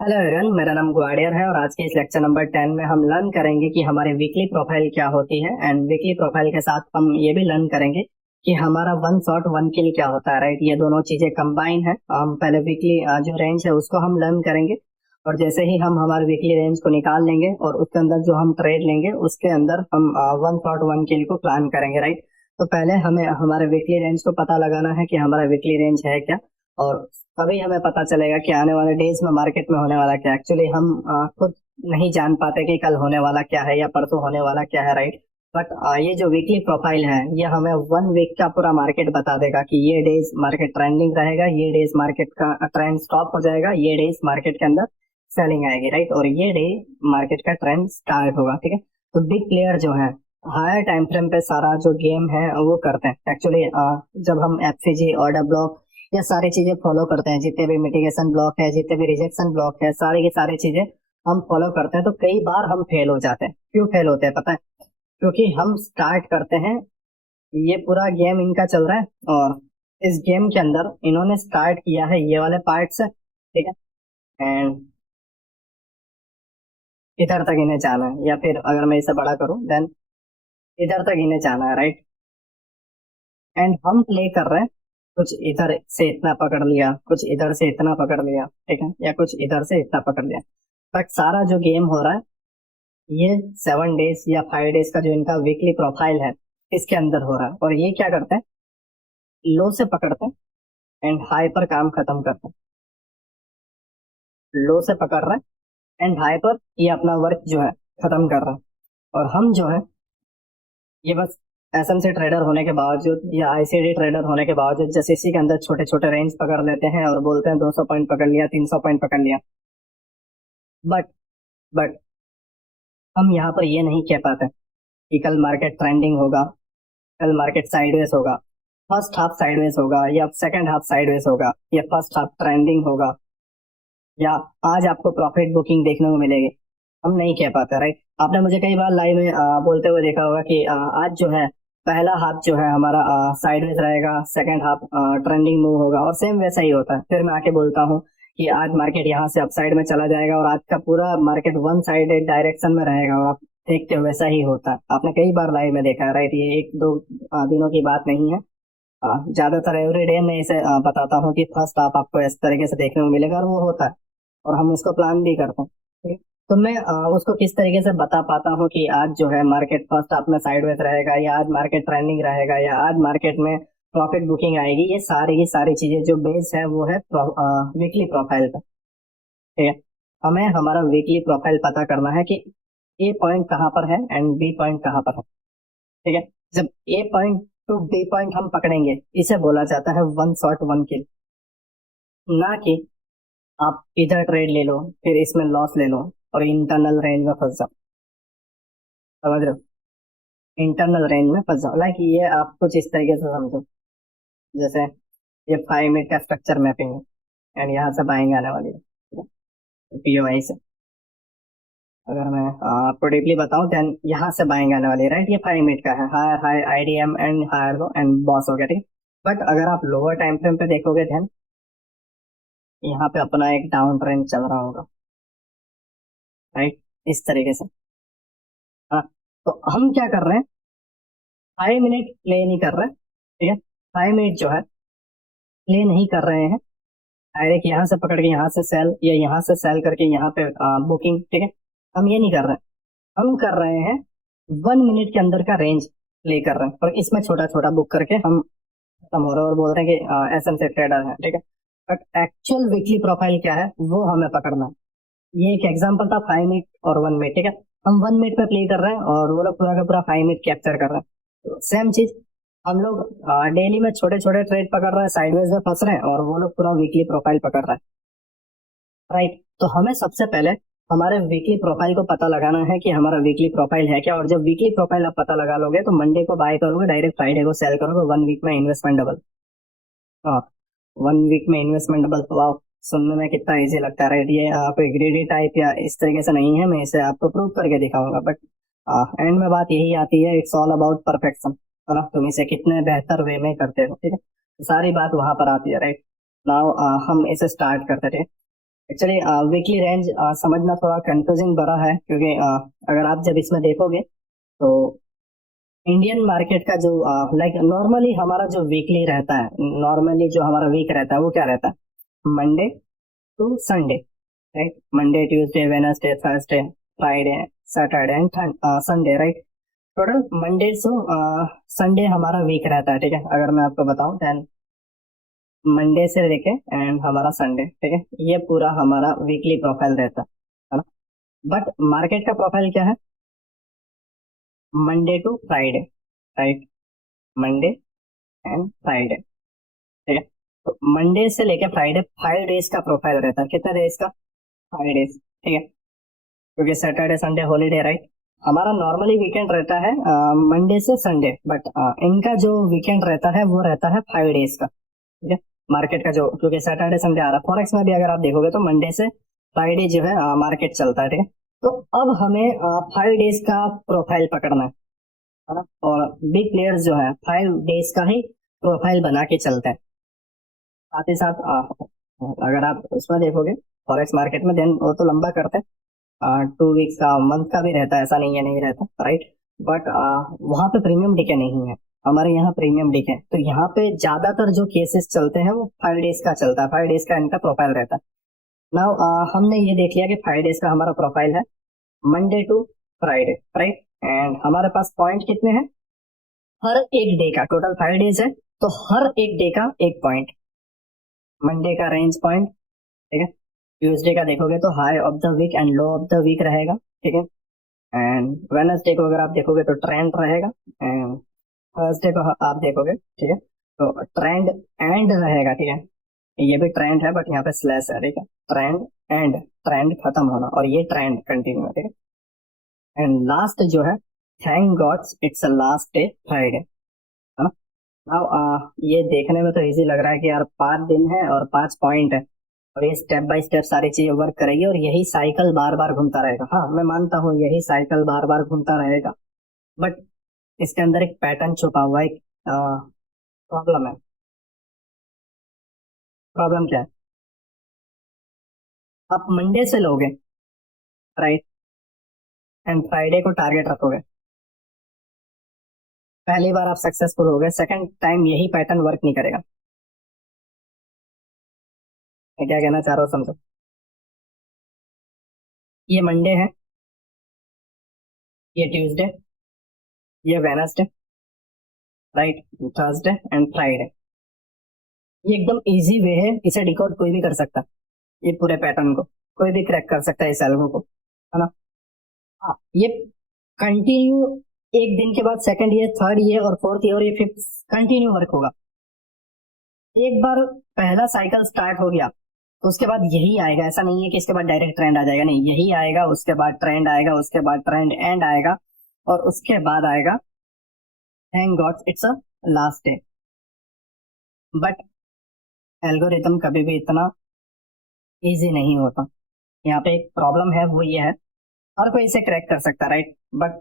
Hello everyone, मेरा नाम ग्वाडियर है और आज के इस लेक्चर नंबर 10 में हम लर्न करेंगे कि हमारी वीकली प्रोफाइल क्या होती है। एंड वीकली प्रोफाइल के साथ हम ये भी लर्न करेंगे कि हमारा वन शॉट वन किल क्या होता है। राइट, ये दोनों चीजें कंबाइन है। हम पहले वीकली जो रेंज है उसको हम लर्न करेंगे, और जैसे ही हम हमारे वीकली रेंज को निकाल लेंगे और उसके अंदर जो हम ट्रेड लेंगे उसके अंदर हम वन शॉट वन किल को प्लान करेंगे। राइट, तो पहले हमें हमारे वीकली रेंज को पता लगाना है कि हमारा वीकली रेंज है क्या, और तभी हमें पता चलेगा कि आने वाले डेज में मार्केट में होने वाला क्या है। एक्चुअली हम खुद नहीं जान पाते कि कल होने वाला क्या है या परसों होने वाला क्या है। राइट, बट ये जो वीकली प्रोफाइल है ये हमें वन वीक का पूरा मार्केट बता देगा कि ये डेज मार्केट ट्रेंडिंग रहेगा, ये डेज मार्केट का ट्रेंड स्टॉप हो जाएगा, ये डेज मार्केट के अंदर सेलिंग आएगी। राइट, और ये डे मार्केट का ट्रेंड स्टार्ट होगा। ठीक है, तो बिग प्लेयर जो है हायर टाइम फ्रेम पे सारा जो गेम है वो करते हैं। एक्चुअली जब हम एफसीजी ऑर्डर ब्लॉक ये सारी चीजें फॉलो करते हैं, जितने भी मिटिगेशन ब्लॉक है, जितने भी रिजेक्शन ब्लॉक है, सारी की सारी चीजें हम फॉलो करते हैं, तो कई बार हम फेल हो जाते हैं। क्यों फेल होते हैं पता है? क्योंकि हम स्टार्ट करते हैं, ये पूरा गेम इनका चल रहा है और इस गेम के अंदर इन्होंने स्टार्ट किया है ये वाले पार्ट से। ठीक है, एंड इधर तक इन्हें जाना है, या फिर अगर मैं इसे बड़ा करूं देन इधर तक इन्हें जाना है। राइट, एंड हम प्ले कर रहे हैं, कुछ इधर से इतना पकड़ लिया, कुछ इधर से इतना पकड़ लिया, ठीक है, या कुछ इधर से इतना पकड़ लिया। बट सारा जो गेम हो रहा है ये 7 डेज या 5 डेज का जो इनका वीकली प्रोफाइल है इसके अंदर हो रहा है। और ये क्या करते हैं, लो से पकड़ते हैं एंड हाई पर काम खत्म करते हैं। लो से पकड़ रहे हैं एंड हाई पर ये अपना वर्क जो है खत्म कर रहा है। और हम जो है ये बस एसएमसी ट्रेडर होने के बावजूद या आईसीडी ट्रेडर होने के बावजूद जैसे इसी के अंदर छोटे छोटे रेंज पकड़ लेते हैं और बोलते हैं 200 पॉइंट पकड़ लिया, 300 पॉइंट पकड़ लिया। बट बट हम यहाँ पर ये नहीं कह पाते कि कल मार्केट ट्रेंडिंग होगा, कल मार्केट साइडवेज होगा, फर्स्ट हाफ साइडवेज होगा या सेकंड हाफ साइडवेज होगा, या फर्स्ट हाफ ट्रेंडिंग होगा, या आज आपको प्रॉफिट बुकिंग देखने को मिलेगी। हम नहीं कह पाते। राइट, आपने मुझे कई बार लाइव में बोलते हुए देखा होगा कि आज जो है पहला हाफ जो है हमारा साइडवेज रहेगा, सेकंड हाफ ट्रेंडिंग मूव होगा, और सेम वैसा ही होता है। फिर मैं आके बोलता हूँ कि आज मार्केट यहाँ से अपसाइड में चला जाएगा और आज का पूरा मार्केट वन साइडेड डायरेक्शन में रहेगा, और आप देखते हो वैसा ही होता है। आपने कई बार लाइव में देखा है। राइट, ये एक दो दिनों की बात नहीं है। ज्यादातर एवरी डे मैं इसे बताता हूँ कि फर्स्ट हाफ आपको इस तरीके से देखने को मिलेगा, और वो होता है और हम उसको प्लान भी करते हैं। ठीक? तो मैं उसको किस तरीके से बता पाता हूँ कि आज जो है मार्केट फर्स्ट हाफ में साइडवेज रहेगा, या आज मार्केट ट्रेंडिंग रहेगा, या आज मार्केट में प्रॉफिट बुकिंग आएगी। ये सारी की सारी चीजें जो बेस है वो है वीकली प्रोफाइल पे। ठीक है, हमें हमारा वीकली प्रोफाइल पता करना है कि ए पॉइंट कहाँ पर है एंड बी पॉइंट कहाँ पर है। ठीक है, जब ए पॉइंट टू बी पॉइंट हम पकड़ेंगे इसे बोला जाता है वन शॉट वन किल। ना कि आप इधर ट्रेड ले लो फिर इसमें लॉस ले लो और इंटरनल रेंज में फंस जाओ। समझ रहे हो? इंटरनल रेंज में फंस जाओ, लाइक ये आप कुछ इस तरीके से समझो, जैसे ये 5 मिनट का स्ट्रक्चर मैपिंग है एंड यहाँ से बाइंग आने वाली है पीओआई से। अगर मैं आपको डीपली बताऊं देन यहाँ से बाइंग आने वाली है। राइट, ये 5 मिनट का है, higher high IDM and higher low and BOS हो गया। ठीक, बट अगर आप लोअर टाइम फ्रेम पे देखोगे देन यहाँ पे अपना एक डाउन ट्रेंड चल रहा होगा। राइट, इस तरीके से। हाँ, तो हम क्या कर रहे हैं, 5 मिनट प्ले नहीं कर रहे। ठीक है, 5 मिनट जो है प्ले नहीं कर रहे हैं, डायरेक्ट यहाँ से पकड़ के यहाँ से सेल या यहाँ से सेल करके यहाँ पे बुकिंग। ठीक है, हम ये नहीं कर रहे हैं, हम कर रहे हैं 1 मिनट के अंदर का रेंज प्ले कर रहे हैं, और इसमें छोटा छोटा बुक करके हम खत्म हो रहे हैं और बोल रहे हैं कि एसएमसी ट्रेडर है। ठीक है, बट एक्चुअल वीकली प्रोफाइल क्या है वो हमें पकड़ना है। ये एक एग्जांपल था 5 मिनट और 1 मिनट। ठीक है, हम 1 मिनट पे प्ले कर रहे हैं और वो लोग पूरा का पूरा 5 मिनट कैप्चर कर रहे हैं। तो सेम चीज हम लोग डेली में छोटे छोटे ट्रेड पकड़ रहे हैं, साइडवेज में फंस रहे हैं, और वो लोग पूरा वीकली प्रोफाइल पकड़ रहे हैं। राइट, तो हमें सबसे पहले हमारे वीकली प्रोफाइल को पता लगाना है कि हमारा वीकली प्रोफाइल है क्या। और जब वीकली प्रोफाइल आप पता लगा लोगे तो मंडे को बाय करोगे, डायरेक्ट फ्राइडे को सेल करोगे, 1 वीक में इन्वेस्टमेंट डबल। हाँ, 1 वीक में इन्वेस्टमेंट डबल, वाह, सुनने में कितना इजी लगता है। राइट, ये कोई ग्रेडी टाइप या इस तरीके से नहीं है, मैं इसे आपको प्रूव करके दिखाऊंगा। बट एंड में बात यही आती है, इट्स ऑल अबाउट परफेक्शन, है ना? तुम इसे कितने बेहतर वे में करते हो। ठीक है, तो सारी बात वहां पर आती है। राइट, नाउ हम इसे स्टार्ट करते थे। एक्चुअली वीकली रेंज समझना थोड़ा कंफ्यूजिंग बड़ा है, क्योंकि अगर आप जब इसमें देखोगे तो इंडियन मार्केट का जो लाइक नॉर्मली हमारा जो वीकली रहता है, नॉर्मली जो हमारा वीक रहता है वो क्या रहता है, Monday to Sunday, right. Monday Tuesday Wednesday Thursday Friday Saturday and Sunday, right. Total Monday से संडे हमारा वीक रहता है, ठीक है। अगर मैं आपको बताऊं देन मंडे से लेके एंड हमारा संडे, ठीक है, ये पूरा हमारा वीकली प्रोफाइल रहता है ना। बट मार्केट का प्रोफाइल क्या है, Monday to Friday, right. Monday and Friday, ठीक है। तो मंडे से लेके फ्राइडे 5 डेज का प्रोफाइल रहता है। कितने डेज का, 5 डेज, ठीक है। क्योंकि सैटरडे संडे हॉलीडे, राइट। हमारा नॉर्मली वीकेंड रहता है मंडे से संडे, बट इनका जो वीकेंड रहता है वो रहता है 5 डेज का, ठीक है। मार्केट का जो, क्योंकि सैटरडे संडे आ रहा है, फॉरेक्स में भी अगर आप देखोगे तो मंडे से फ्राइडे जो है मार्केट चलता है, ठीक है। तो अब हमें 5 डेज का प्रोफाइल पकड़ना है ना। और बिग प्लेयर्स जो है 5 डेज का ही प्रोफाइल बना के चलते हैं। साथ ही साथ अगर आप उसमें देखोगे फॉरेक्स मार्केट में, देन वो तो लंबा करते हैं, 2 वीक्स का मंथ का भी रहता है, ऐसा नहीं है नहीं रहता, राइट। बट वहां पे प्रीमियम डीके नहीं है, हमारे यहाँ प्रीमियम डीके है। तो यहाँ पे ज्यादातर जो केसेस चलते हैं वो 5 डेज का चलता है, 5 डेज का इनका प्रोफाइल रहता है। नाउ हमने ये देख लिया कि 5 डेज का हमारा प्रोफाइल है, Monday to Friday, right. And हमारे पास पॉइंट कितने हैं, हर एक डे का, टोटल 5 डेज है तो हर एक डे का एक पॉइंट। मंडे का रेंज पॉइंट, ठीक है। ट्यूसडे का देखोगे तो high of the week and low of the week रहेगा, ठीक है। एंड वेनसडे को अगर आप देखोगे तो ट्रेंड रहेगा, एंड थर्सडे को आप देखोगे, ठीक है, तो ट्रेंड एंड रहेगा, ठीक है। ये भी ट्रेंड है बट यहाँ पे स्लैश है, ठीक है। ट्रेंड एंड, ट्रेंड खत्म होना और ये ट्रेंड कंटिन्यू है, ठीक है। एंड लास्ट जो है, thank gods it's a last day Friday, है ना। Now, ये देखने में तो इजी लग रहा है कि यार 5 दिन है और 5 पॉइंट है, और ये स्टेप बाय स्टेप सारी चीजें वर्क करेगी और यही साइकिल बार बार घूमता रहेगा। हाँ, मैं मानता हूँ यही साइकिल बार बार घूमता रहेगा, बट इसके अंदर एक पैटर्न छुपा हुआ है, एक प्रॉब्लम है। प्रॉब्लम क्या है, आप मंडे से लोगे, राइट, एंड फ्राइडे को टारगेट रखोगे, पहली बार आप सक्सेसफुल हो गए, सेकंड टाइम यही पैटर्न वर्क नहीं करेगा। मैं क्या कहना चाह रहा हूँ समझो। ये मंडे है, ये ट्यूसडे, ये Wednesday, right, Thursday and Friday. ये एकदम इजी वे है, इसे डिकोड कोई भी कर सकता है, ये पूरे पैटर्न को कोई भी क्रैक कर सकता है, इस एल्गो को, है ना। हाँ, ये कंटिन्यू एक दिन के बाद सेकंड ईयर, थर्ड ईयर और फोर्थ ईयर और ये फिफ्थ कंटिन्यू वर्क होगा। एक बार पहला साइकिल स्टार्ट हो गया तो उसके बाद यही आएगा, ऐसा नहीं है कि इसके बाद डायरेक्ट ट्रेंड आ जाएगा, नहीं, यही आएगा, उसके बाद ट्रेंड आएगा, उसके बाद ट्रेंड एंड आएगा, और उसके बाद आएगा thank God it's a last day. But algorithm कभी भी इतना इजी नहीं होता। यहाँ पे एक प्रॉब्लम है, वो ये है, हर कोई इसे क्रैक कर सकता है, राइट। बट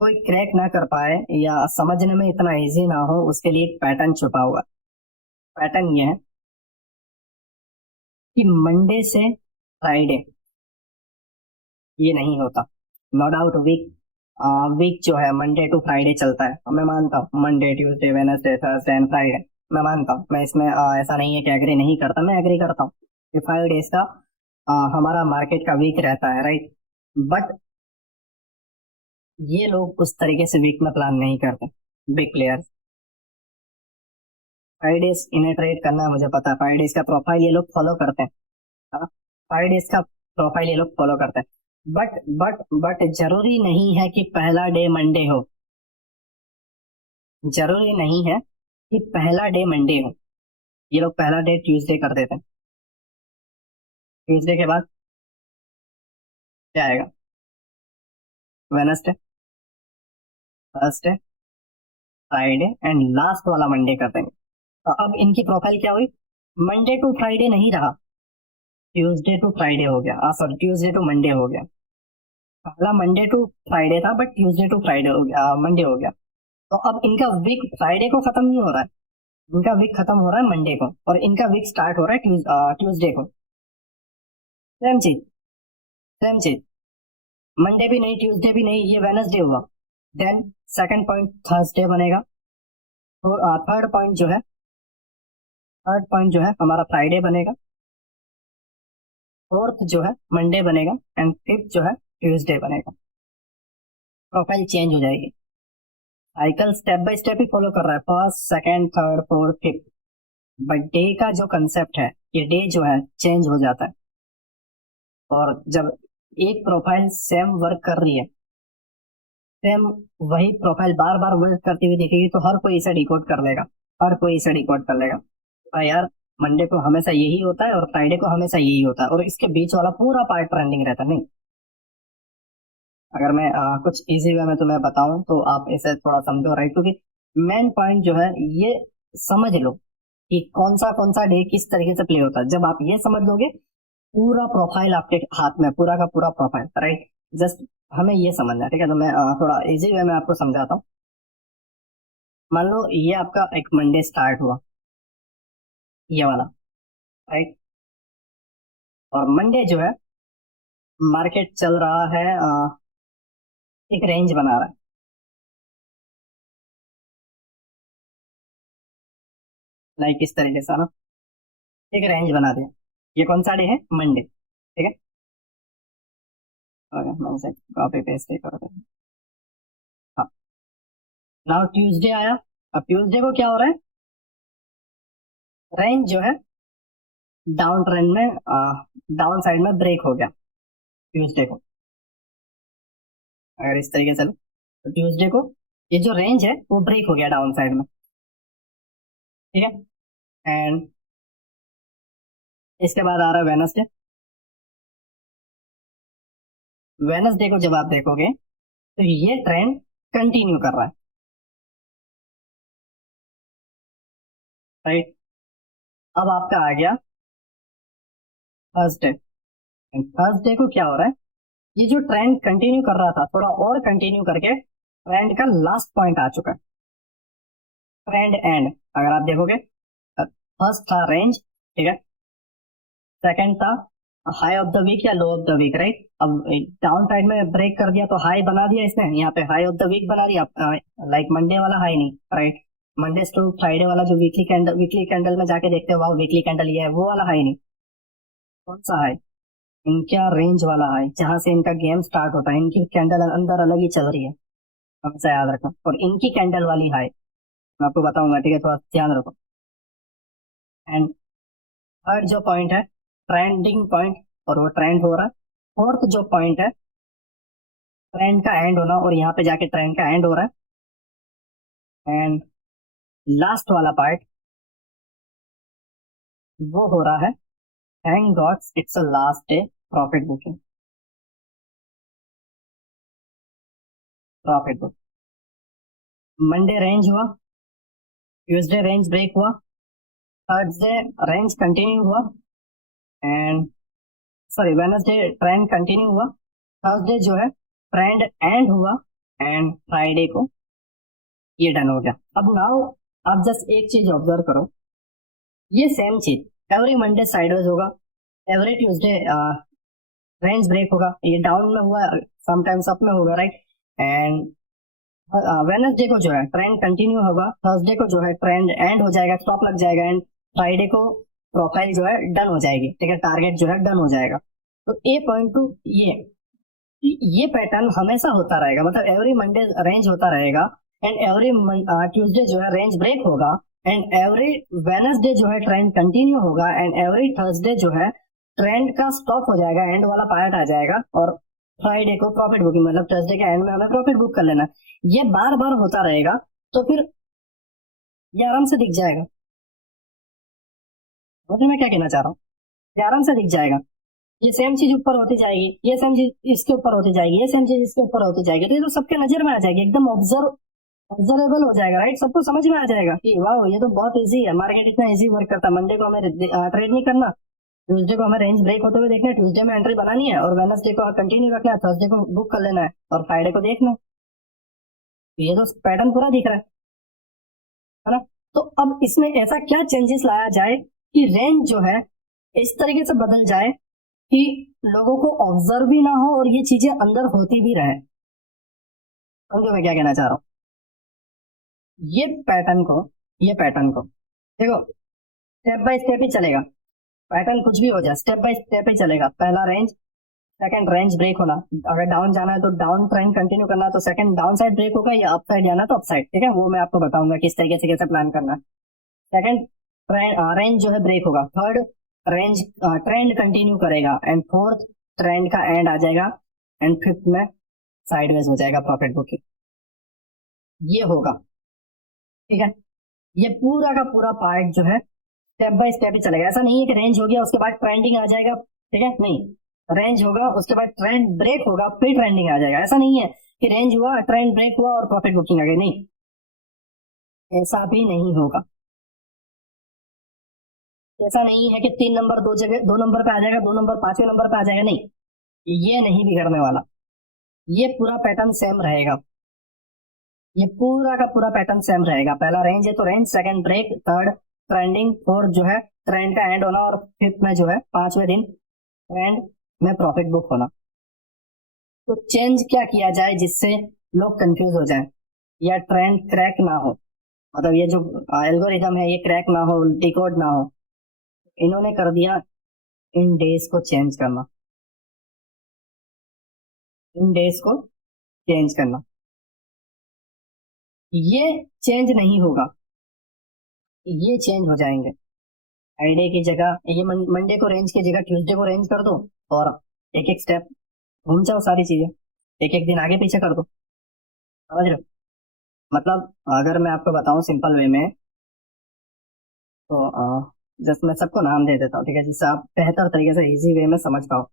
कोई क्रैक ना कर पाए या समझने में इतना इजी ना हो, उसके लिए एक पैटर्न छुपा हुआ है। पैटर्न ये है कि मंडे से फ्राइडे ये नहीं होता। नो डाउट वीक, वीक जो है मंडे टू फ्राइडे चलता है, मैं मानता हूँ, Monday Tuesday Wednesday Thursday and Friday, मैं मानता हूँ, मैं इसमें ऐसा नहीं है कि एग्री नहीं करता, मैं एग्री करता हूँ कि 5 डेज का हमारा मार्केट का वीक रहता है, राइट। बट ये लोग उस तरीके से वीक में प्लान नहीं करते, बिग प्लेयर। 5 डेज इन्हें ट्रेड करना है, मुझे पता है, 5 डेज का प्रोफाइल ये लोग फॉलो करते हैं, 5 डेज का प्रोफाइल ये लोग फॉलो करते हैं। बट जरूरी नहीं है कि पहला डे मंडे हो, जरूरी नहीं है कि पहला डे मंडे हो। ये लोग पहला डे ट्यूसडे कर देते हैं, ट्यूसडे के बाद क्या आएगा, Wednesday, Thursday, Friday and last वाला मंडे कर देंगे। तो अब इनकी प्रोफाइल क्या हुई, मंडे टू फ्राइडे नहीं रहा, ट्यूसडे टू फ्राइडे हो गया, सॉरी ट्यूसडे टू मंडे हो गया। पहला मंडे टू फ्राइडे था बट ट्यूसडे टू फ्राइडे हो गया, मंडे हो गया। तो अब इनका वीक फ्राइडे को खत्म नहीं हो रहा है, इनका वीक खत्म हो रहा है मंडे को, और इनका वीक स्टार्ट हो रहा है ट्यूसडे को। सेम चीज, सेम चीज, मंडे भी नहीं, ट्यूसडे भी नहीं, ये वेनसडे हुआ। देन सेकंड पॉइंट थर्सडे बनेगा। तो थर्ड पॉइंट जो है हमारा फ्राइडे बनेगा। फोर्थ जो है मंडे बनेगा एंड फिफ्थ जो है ट्यूसडे बनेगा। प्रोफाइल चेंज हो जाएगी। Cycle step by step he follow कर रहा है, first second third fourth fifth. But day का जो कंसेप्ट है, ये डे जो है चेंज हो जाता है। और जब एक प्रोफाइल सेम वर्क कर रही है, सेम वही प्रोफाइल बार बार वर्क करती हुई दिखेगी, तो हर कोई इसे डिकोड कर लेगा, हर कोई इसे डिकोड कर लेगा। यार मंडे को हमेशा यही होता है और फ्राइडे को हमेशा यही होता है, और इसके बीच वाला पूरा पार्ट ट्रेंडिंग रहता है। नहीं, अगर मैं कुछ इजी वे में तुम्हें बताऊं तो आप इसे थोड़ा समझो, राइट? क्योंकि मेन पॉइंट जो है ये समझ लो कि कौन सा डे किस तरीके से प्ले होता है। जब आप ये समझ लोगे, पूरा प्रोफाइल आपके हाथ में, पूरा का पूरा प्रोफाइल, राइट? जस्ट हमें ये समझना है, ठीक है? तो मैं थोड़ा इजी वे में आपको समझाता हूँ। मान लो ये आपका एक मंडे स्टार्ट हुआ, ये वाला, राइट? और मंडे जो है मार्केट चल रहा है, एक रेंज बना रहा है, लाइक इस तरीके से ना, एक रेंज बना दिया। ये कौन सा डे है? मंडे, ठीक है? ओके, मैं इसे कॉपी पेस्ट ही कर दूँ। हाँ, नाउ ट्यूसडे आया। अब ट्यूसडे को क्या हो रहा है? रेंज जो है डाउन ट्रेंड में, डाउन साइड में ब्रेक हो गया ट्यूसडे को। अगर इस तरीके से लो तो ट्यूसडे को ये जो रेंज है वो ब्रेक हो गया डाउन साइड में, ठीक है? एंड इसके बाद आ रहा है वेनसडे। वेनसडे को जब आप देखोगे तो ये ट्रेंड कंटिन्यू कर रहा है, राइट? अब आपका आ गया थर्सडे। थर्सडे को क्या हो रहा है? ये जो ट्रेंड कंटिन्यू कर रहा था, थोड़ा और कंटिन्यू करके ट्रेंड का लास्ट पॉइंट आ चुका है, ट्रेंड एंड। अगर आप देखोगे, फर्स्ट था रेंज, ठीक है? सेकंड था हाई ऑफ द वीक या low of the week, right? अब डाउन साइड में ब्रेक कर दिया तो हाई बना दिया इसने, यहाँ पे हाई ऑफ द वीक बना दिया, लाइक मंडे वाला हाई नहीं, राइट? मंडे टू फ्राइडे वाला जो वीकली कैंडल में जाके देखते हो, वाह वीकली कैंडल ये है, वो वाला हाई नहीं। कौन सा हाई? इनका रेंज वाला हाई, जहां से इनका गेम स्टार्ट होता है। इनकी कैंडल अंदर अलग ही चल रही है, हमेशा याद रखो। और इनकी कैंडल वाली हाई मैं आपको बताऊंगा, ठीक है? थोड़ा ध्यान रखो। एंड थर्ड जो पॉइंट है ट्रेंडिंग पॉइंट, और वो ट्रेंड हो रहा है। फोर्थ जो पॉइंट है ट्रेंड का एंड होना, और यहाँ पे जाके ट्रेंड का एंड हो रहा है। एंड लास्ट वाला पार्ट वो हो रहा है, thank God it's a last day, profit booking. Profit book, Monday range हुआ, ट्यूसडे रेंज ब्रेक हुआ, थर्सडे रेंज कंटिन्यू हुआ, and sorry Wednesday trend continue हुआ, थर्सडे जो है ट्रेंड एंड हुआ, एंड फ्राइडे को ये डन हो गया। अब नाउ आप जस्ट एक चीज ऑब्जर्व करो, ये सेम चीज एवरी मंडे साइडवेज होगा, एवरी ट्यूसडे रेंज ब्रेक होगा, ये डाउन में हुआ, समटाइम्स अप में होगा, राइट? एंड वेनसडे को जो है ट्रेंड कंटिन्यू होगा, थर्सडे को जो है ट्रेंड एंड हो जाएगा, स्टॉप लग जाएगा, एंड फ्राइडे को प्रोफाइल जो है डन हो जाएगी, ठीक है? टारगेट जो है डन हो जाएगा। तो ए पॉइंट टू ये पैटर्न हमेशा होता रहेगा, मतलब एवरी मंडे रेंज होता रहेगा, एंड एवरी ट्यूसडे जो है रेंज ब्रेक होगा, एंड एवरी वेनसडे जो है ट्रेंड कंटिन्यू होगा, एंड एवरी थर्सडे जो है ट्रेंड का स्टॉप हो जाएगा, एंड वाला पार्ट आ जाएगा, और फ्राइडे को प्रॉफिट बुकिंग, मतलब थर्सडे के एंड में हमें प्रॉफिट बुक कर लेना। ये बार बार होता रहेगा, तो फिर ये आराम से दिख जाएगा। मतलब मैं क्या कहना चाह रहा हूँ, ये आराम से दिख जाएगा। ये सेम चीज ऊपर होती जाएगी, ये सेम चीज इसके ऊपर होती जाएगी, ये सेम चीज इसके ऊपर होती जाएगी, तो ये तो सबके नजर में आ जाएगी, एकदम ऑब्जर्वेबल हो जाएगा, राइट? सबको समझ में आ जाएगा कि वाह ये तो बहुत इजी है, मार्केट इतना इजी वर्क करता है। मंडे को हमें ट्रेड नहीं करना, ट्यूसडे को हमें रेंज ब्रेक होते हुए देखना है, ट्यूसडे में एंट्री बनानी है, और वेनसडे को कंटिन्यू रखना है, थर्सडे को बुक कर लेना है, और फ्राइडे को देखना है। तो ये तो पैटर्न पूरा दिख रहा है ना? तो अब इसमें ऐसा क्या चेंजेस लाया जाए कि रेंज जो है इस तरीके से बदल जाए कि लोगों को ऑब्जर्व भी ना हो और ये चीजें अंदर होती भी रहे। समझो मैं क्या कहना चाह रहा हूँ। ये पैटर्न को ये पैटर्न को देखो, स्टेप बाय स्टेप ही चलेगा। पैटर्न कुछ भी हो जाए, स्टेप बाय स्टेप ही चलेगा। पहला रेंज, सेकंड रेंज ब्रेक होना। अगर डाउन जाना है तो डाउन ट्रेंड कंटिन्यू करना है तो सेकंड डाउन साइड ब्रेक होगा, या अप साइड जाना है तो अप साइड। ठीक है, वो मैं आपको बताऊंगा किस तरीके से कैसे प्लान करना है। सेकंड रेंज जो है ब्रेक होगा। थर्ड रेंज ट्रेंड कंटिन्यू करेगा। एंड फोर्थ ट्रेंड का एंड आ जाएगा। एंड फिफ्थ में साइडवेज हो जाएगा प्रॉफिट बुकिंग। ये होगा। ठीक है, ये पूरा का पूरा पार्ट जो है स्टेप बाय स्टेप ही चलेगा। ऐसा नहीं है कि रेंज हो गया उसके बाद ट्रेंडिंग आ जाएगा। ठीक है, नहीं, रेंज होगा उसके बाद ट्रेंड ब्रेक होगा फिर ट्रेंडिंग आ जाएगा। ऐसा नहीं है कि रेंज हुआ ट्रेंड ब्रेक हुआ और प्रॉफिट बुकिंग आ गई, नहीं, ऐसा भी नहीं होगा। ऐसा नहीं है कि 3 नंबर दो जगह 2 नंबर पे आ जाएगा, 2 नंबर 5वें नंबर पे आ जाएगा, नहीं, ये नहीं बिगड़ने वाला। ये पूरा पैटर्न सेम रहेगा। ये पूरा का पूरा पैटर्न सेम रहेगा। पहला रेंज है तो range, second break, third trending, fourth जो है ट्रेंड का एंड होना, और फिफ्थ में जो है 5वें दिन ट्रेंड में प्रॉफिट बुक होना। तो चेंज क्या किया जाए जिससे लोग कंफ्यूज हो जाए या ट्रेंड क्रैक ना हो, मतलब ये जो एल्गोरिदम है ये क्रैक ना हो, डिकोड ना हो। इन्होंने कर दिया इन डेज को चेंज करना। इन डेज को चेंज करना, ये चेंज नहीं होगा, ये चेंज हो जाएंगे। फ्राइडे की जगह ये मंडे को रेंज की जगह ट्यूसडे को रेंज कर दो, और एक एक स्टेप घूम जाओ, सारी चीजें एक एक दिन आगे पीछे कर दो। समझ रहे हो? मतलब अगर मैं आपको बताऊं सिंपल वे में, तो जस्ट मैं सबको नाम दे देता हूँ, ठीक है, जिससे आप बेहतर तरीके से इजी वे में समझ पाओ।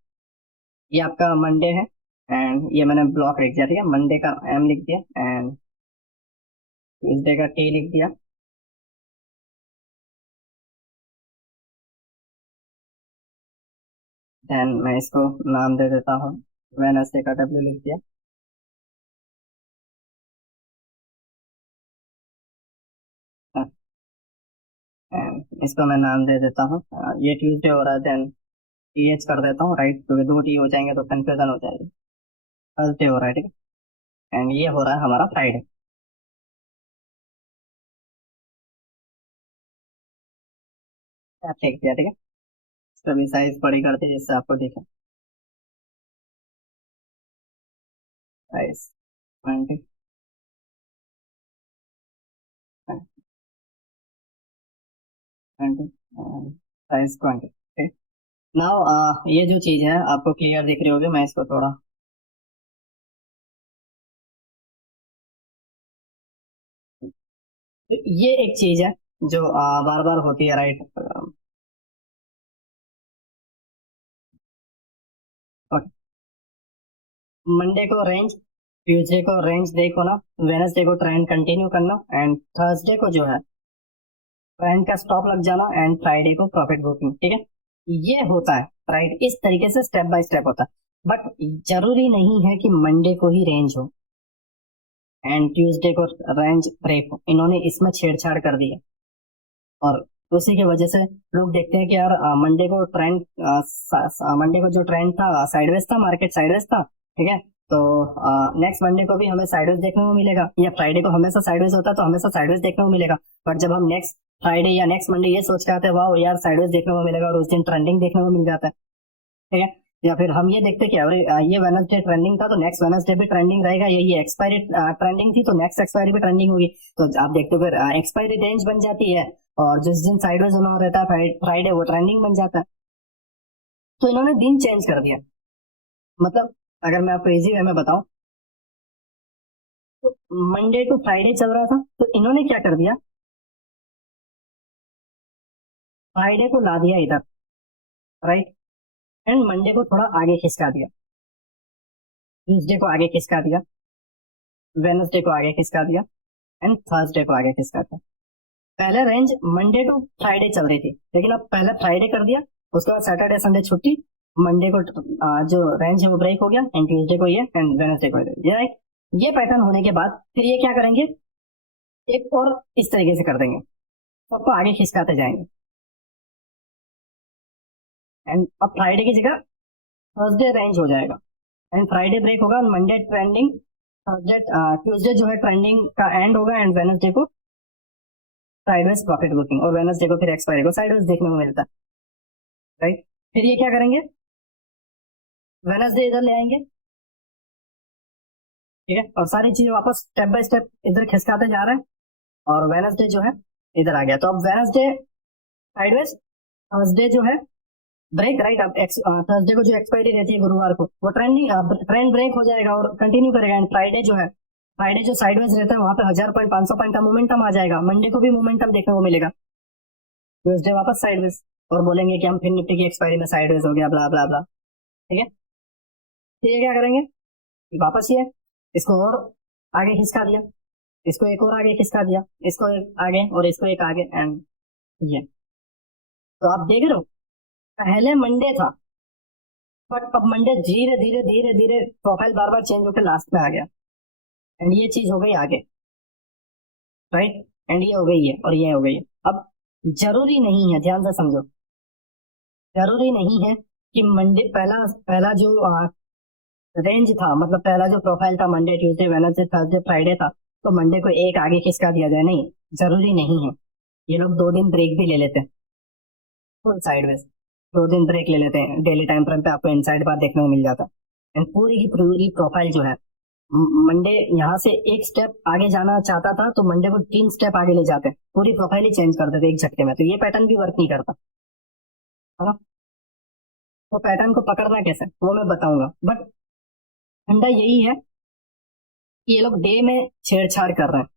ये आपका मंडे है, एंड ये मैंने ब्लॉक लिख दिया। ठीक है, मंडे का एम लिख दिया एंड ट्यूसडे का टी लिख दिया। देन मैं इसको नाम दे देता हूँ, वेनसडे का डब्ल्यू लिख दिया। एंड इसको मैं नाम दे देता हूँ, ये ट्यूसडे हो रहा है, देन टी एच कर देता हूँ, राइट, क्योंकि दो टी हो जाएंगे तो कंफ्यूजन हो जाएगी। थर्सडे हो रहा है, ठीक है, एंड ये हो रहा है हमारा फ्राइडे। आप लिख दिया, ठीक है। इसका भी साइज बड़ी कर दी जिससे आपको दिखे। Size 20, size 20। ठीक। नाउ ये जो चीज है आपको क्लियर दिख रही होगी, मैं इसको थोड़ा, तो ये एक चीज है जो बार बार होती है, राइट। मंडे को रेंज, ट्यूसडे को रेंज ब्रेक होना, वेनसडे को ट्रेंड कंटिन्यू करना, एंड थर्सडे को जो है ट्रेंड का स्टॉप लग जाना, एंड फ्राइडे को प्रॉफिट बुकिंग। ठीक है, ये होता है, राइट, इस तरीके से स्टेप बाय स्टेप होता है। बट जरूरी नहीं है कि मंडे को ही रेंज हो एंड ट्यूसडे को रेंज ब्रेक हो। इन्होंने इसमें छेड़छाड़ कर दी है, और उसी की वजह से लोग देखते हैं कि यार मंडे को ट्रेंड, मंडे को जो ट्रेंड था साइडवेज था, मार्केट साइडवेज था, ठीक है, तो नेक्स्ट मंडे को भी हमें साइडवेज देखने को मिलेगा, या फ्राइडे को हमेशा साइडवेज होता है तो हमेशा साइडवेज देखने को मिलेगा। बट जब हम नेक्स्ट फ्राइडे या नेक्स्ट मंडे ये सोच के आते हैं वाह यार साइडवेज देखने को मिलेगा, और उस दिन ट्रेंडिंग देखने को मिल जाता है, ठीक है, या फिर हम ये देखते हैं कि अरे ये वेनसडे ट्रेंडिंग था तो नेक्स्ट वेनसडे भी ट्रेंडिंग रहेगा, ये एक्सपायरी ट्रेंडिंग थी तो नेक्स्ट एक्सपायरी भी ट्रेंडिंग होगी। तो आप देखते हो फिर एक्सपायरी रेंज बन जाती है, और जिस दिन साइडवेज होना रहता है फ्राइडे, वो ट्रेंडिंग बन जाता है। तो इन्होंने दिन चेंज कर दिया। मतलब अगर मैं आपको इजी वे में बताऊं, तो मंडे टू फ्राइडे चल रहा था तो इन्होंने क्या कर दिया, फ्राइडे को ला दिया इधर, राइट, एंड मंडे को थोड़ा आगे खिसका दिया, ट्यूसडे को आगे खिसका दिया, वेनसडे को आगे खिसका दिया, एंड थर्सडे को आगे खिसका दिया। पहले रेंज मंडे टू फ्राइडे चल रही थी, लेकिन अब पहले फ्राइडे कर दिया, उसके बाद सैटरडे संडे छुट्टी, मंडे को जो रेंज है वो ब्रेक हो गया, एंड ट्यूसडे को ये, एंड वेनसडे को ये, राइट। ये पैटर्न होने के बाद फिर ये क्या करेंगे, एक और इस तरीके से कर देंगे, सबको आगे खिसकाते जाएंगे। एंड अब फ्राइडे की जगह थर्सडे रेंज हो जाएगा एंड फ्राइडे ब्रेक होगा, मंडे ट्रेंडिंग, थर्सडे ट्यूसडे जो है ट्रेंडिंग का एंड होगा एंड वेनसडे को साइडवेज प्रॉफिट बुकिंग, और वेनसडे को फिर एक्सपायरी को साइडवेज देखने को मिलता है, राइट। फिर ये क्या करेंगे, वेनसडे इधर ले आएंगे, ठीक है, और सारी चीजें वापस स्टेप बाय स्टेप इधर खिसकाते जा रहे हैं, और वेनसडे जो है इधर आ गया। तो अब वेनसडे साइडवेज, थर्सडे जो है ब्रेक, राइट। अब थर्सडे को जो एक्सपायरी रहती है गुरुवार को, वो ट्रेंड ब्रेक हो जाएगा और कंटिन्यू करेगा। एंड फ्राइडे जो है, फ्राइडे जो साइडवेज रहता है वहां पे 1000 पॉइंट 500 पॉइंट का मोमेंटम आ जाएगा, मंडे को भी मोमेंटम देखने को मिलेगा, ट्यूसडे वापस साइडवेज, और बोलेंगे कि हम फिर निफ्टी की एक्सपायरी में साइडवेज हो गया, ब्ला ब्ला ब्ला, ठीक है। तो ये क्या करेंगे, वापस ये इसको और आगे खिसका दिया, इसको एक और आगे खिसका दिया, इसको एक आगे और इसको एक आगे, एंड ये। तो आप देख रहे हो, पहले मंडे था, बट अब मंडे धीरे धीरे धीरे धीरे प्रोफाइल बार बार चेंज होकर लास्ट में आ गया, एंड ये चीज हो गई आगे, राइट। एंड ये हो गई है और ये हो गई है। अब जरूरी नहीं है, ध्यान से समझो, जरूरी नहीं है कि मंडे पहला पहला जो रेंज था, मतलब पहला जो प्रोफाइल था Monday Tuesday Wednesday Thursday Friday था, तो मंडे को एक आगे खिसका दिया जाए, नहीं, जरूरी नहीं है। ये लोग 2 दिन ब्रेक भी ले लेते हैं, फुल साइडवेज 2 दिन ब्रेक ले लेते हैं, डेली टाइम फ्रेम पे आपको इनसाइड बार देखने को मिल जाता है। एंड पूरी की पूरी प्रोफाइल जो है, मंडे यहाँ से एक स्टेप आगे जाना चाहता था तो मंडे को 3 स्टेप आगे ले जाते हैं, पूरी प्रोफाइल ही चेंज कर देते एक झटके में। तो ये पैटर्न भी वर्क नहीं करता है ना। तो पैटर्न को पकड़ना कैसे वो मैं बताऊंगा, बट फंडा यही है कि ये लोग डे में छेड़छाड़ कर रहे हैं,